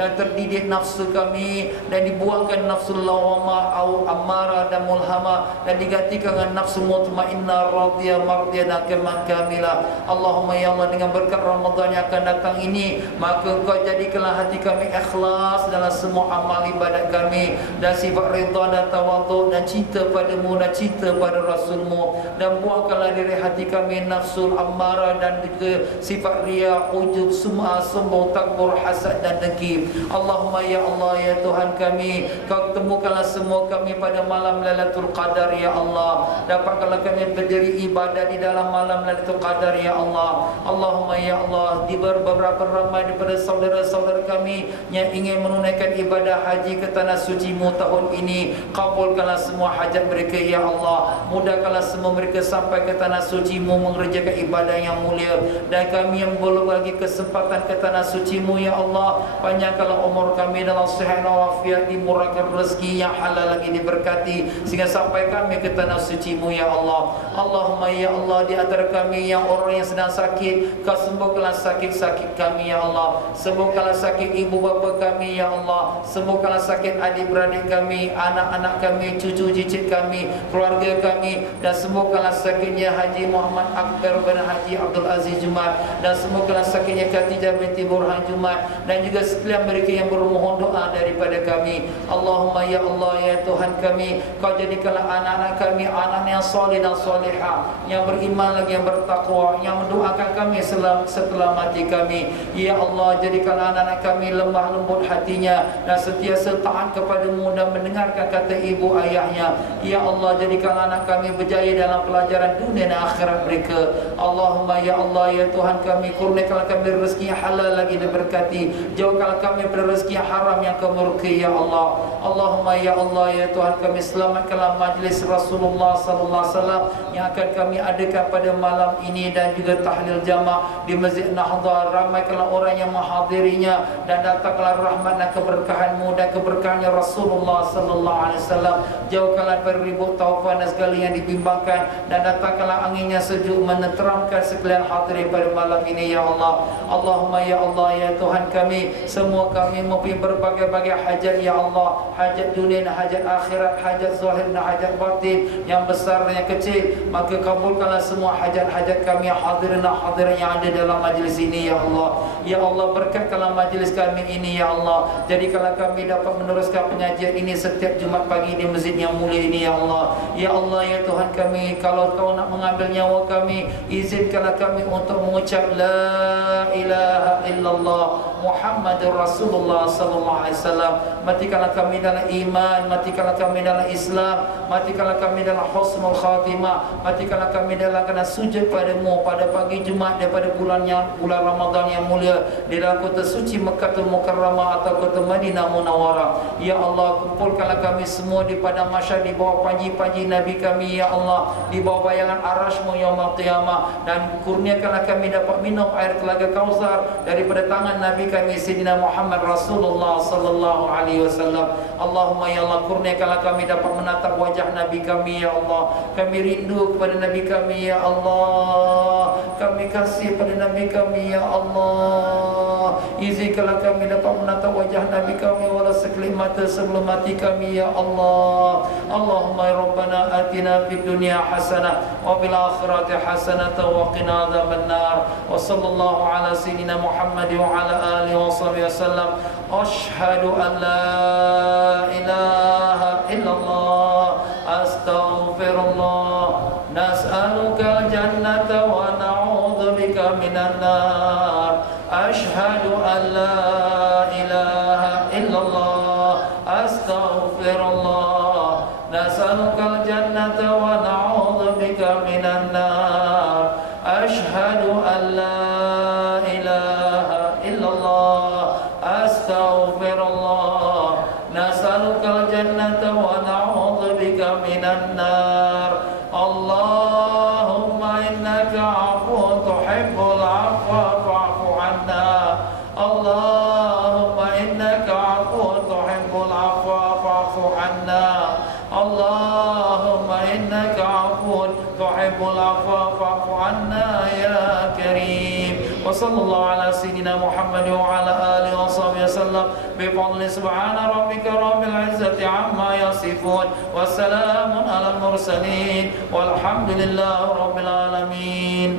dan terdidik nafsu kami, dan dibuangkan nafsu lawama au ammara dan mulhama, dan digantikan dengan nafsu mutmainnah radiyah mardiyah dan kamila. Allahumma ya Allah, dengan berkat Ramadan yang akan datang ini, maka Engkau jadikanlah hati kami ikhlas dalam semua amal ibadat kami, dan sifat redha dan tawaduk dan cinta padamu dan cinta pada Rasulmu, dan buangkanlah dari hati kami nafsul ammara dan juga sifat riya, ujub, sum'ah, sombong, takbur, hasad dan dengki. Allahumma ya Allah, ya Tuhan kami, Kau temukanlah semua kami pada malam Lailatul Qadar ya Allah. Dapatkanlah kami berdiri ibadah di dalam malam Lailatul Qadar ya Allah. Allahumma ya Allah, di beberapa ramai daripada saudara-saudara kami yang ingin menunaikan ibadah haji ke tanah suci-Mu tahun ini, kabulkanlah semua hajat mereka ya Allah. Mudahkanlah semua mereka sampai ke tanah suci-Mu mengerjakan ibadah yang mulia. Dan kami yang belum lagi kesempatan ke tanah suci-Mu ya Allah, panjangkanlah umur kami dalam sihat dan walafiat, dimurahkan rezeki yang halal lagi diberkati sehingga sampai kami ke tanah suci-Mu ya Allah. Allahumma ya Allah, di antara kami yang orang yang sedang sakit, Kau sembuhkanlah sakit-sakit kami ya Allah. Sembuhkanlah sakit ibu bapa kami ya Allah. Sembuhkanlah sakit adik-beradik kami, anak-anak kami, cucu cicit kami, keluarga kami, dan sembuhkanlah sakitnya Haji Muhammad Akbar bin Haji Abdul Aziz Jumat, dan sembuhkanlah sakitnya Khatijah binti Burhan Jumat, dan juga sekalian mereka yang bermohon doa daripada kami. Allahumma ya Allah, ya Tuhan kami, Kau jadikanlah anak-anak kami anak yang soleh dan solehah, yang beriman lagi, yang bertakwa, yang mendoakan kami setelah mati kami. Ya Allah, jadikanlah anak-anak kami lemah lembut hatinya dan sentiasa taat kepadamu dan mendengarkan kata ibu ayahnya. Ya Allah, jadikanlah anak kami berjaya dalam pelajaran dunia dan akhirat mereka. Allahumma ya Allah, ya Tuhan kami, kurniakanlah kami rezeki yang halal lagi diberkati, jauhkanlah kami dari rezeki yang haram yang Kau murkai ya Allah. Allahumma ya Allah, ya Tuhan kami, selamatkanlah majlis Rasulullah sallallahu alaihi wasallam yang akan kami adakan pada malam ini, dan juga tahlil jamak di Masjid Nahdah. Ramaikanlah orang yang menghadirinya, dan datanglah rahmat dan keberkahan-Mu dan keberkahannya Rasulullah sallallahu alaihi wasallam. Jauhkanlah dari ribut taufan dan segala yang dibimbangkan, dan datangkanlah angin yang sejuk menenteramkan sekalian hadirin pada malam ini ya Allah. Allahumma ya Allah, ya Tuhan kami, semua kami mempunyai berbagai-bagai hajat ya Allah, hajat dunia dan hajat akhirat, hajat zahir dan hajat batin, yang besar dan yang kecil. Maka kabulkanlah semua hajat-hajat kami yang hadirin dan hadirin yang ada dalam majlis ini ya Allah. Ya Allah, berkatkanlah majlis kami ini ya Allah. Jadikanlah kami dapat meneruskan pengajian ini setiap Jumaat pagi di masjid yang mulia ini ya Allah. Ya Allah, ya Tuhan kami, kalau Kau nak mengambil nyawa kami, izinkanlah kami untuk mengucap la ilaha illallah Muhammadur Rasulullah sallallahu alaihi wasallam. Matikanlah kami dalam iman, matikanlah kami dalam Islam, matikanlah kami dalam husnul khatimah, matikanlah kami dalam kena sujud padamu pada pagi Jumaat daripada bulan Ramadan yang mulia di dalam kota suci Mekkatul Mukarramah atau kota Madinah Munawwarah. Ya Allah, kumpulkanlah kami semua di padang mahsyar di bawah panji-panji Nabi kami, ya Allah, di bawah bayangan arasy-Mu yaumul qiyamah, dan kurniakanlah kami dapat minum air telaga Kausar daripada tangan Nabi kami Sayyidina Muhammad Rasulullah sallallahu alaihi wasallam. Allahumma ya Allah, kurniakanlah kami dapat menatap wajah Nabi kami, ya Allah. Kami rindu kepada Nabi kami, ya Allah. Kami kasih pada Nabi kami, ya Allah. Izinkanlah kami dapat menatap wajah Nabi kami walau sekelip mata sebelum mati kami, ya Allah. Allahumma ya Rabbana atina fid dunya hasanah wa fil akhirati hasanah wa qina adzabannar. Wa sallallahu ala sayyidina Muhammad wa ala alihi wa sahbihi wasallam. Asyhadu an la ilaha illallah, astaghfirullah, nas'aluka jannata wa na'udzubika minan nar. Asyhadu an la ilaha illallah, astaghfirullah, nas'aluka jannata wa na'udzubika minan nar. Asyhadu an la ilaha illallah, astaghfirullah, nas'aluka jannata wa na'udzubika minan nar. Allahumma innaka 'afuwwun tuhibbul 'afwa fa'fu 'anna. Allahumma innaka 'afuwwun tuhibbul 'afwa fa'fu 'anna. Allahumma innaka 'afuwwun tuhibbul 'afwa fa'fu 'anna ya karim. Wa sallallahu ala sayyidina Muhammad wa ala alihi wa sahbihi wasallam bi fadli subhana rabbika rabbil izzati amma yasifun wa salamun alal mursalin walhamdulillahi rabbil alamin.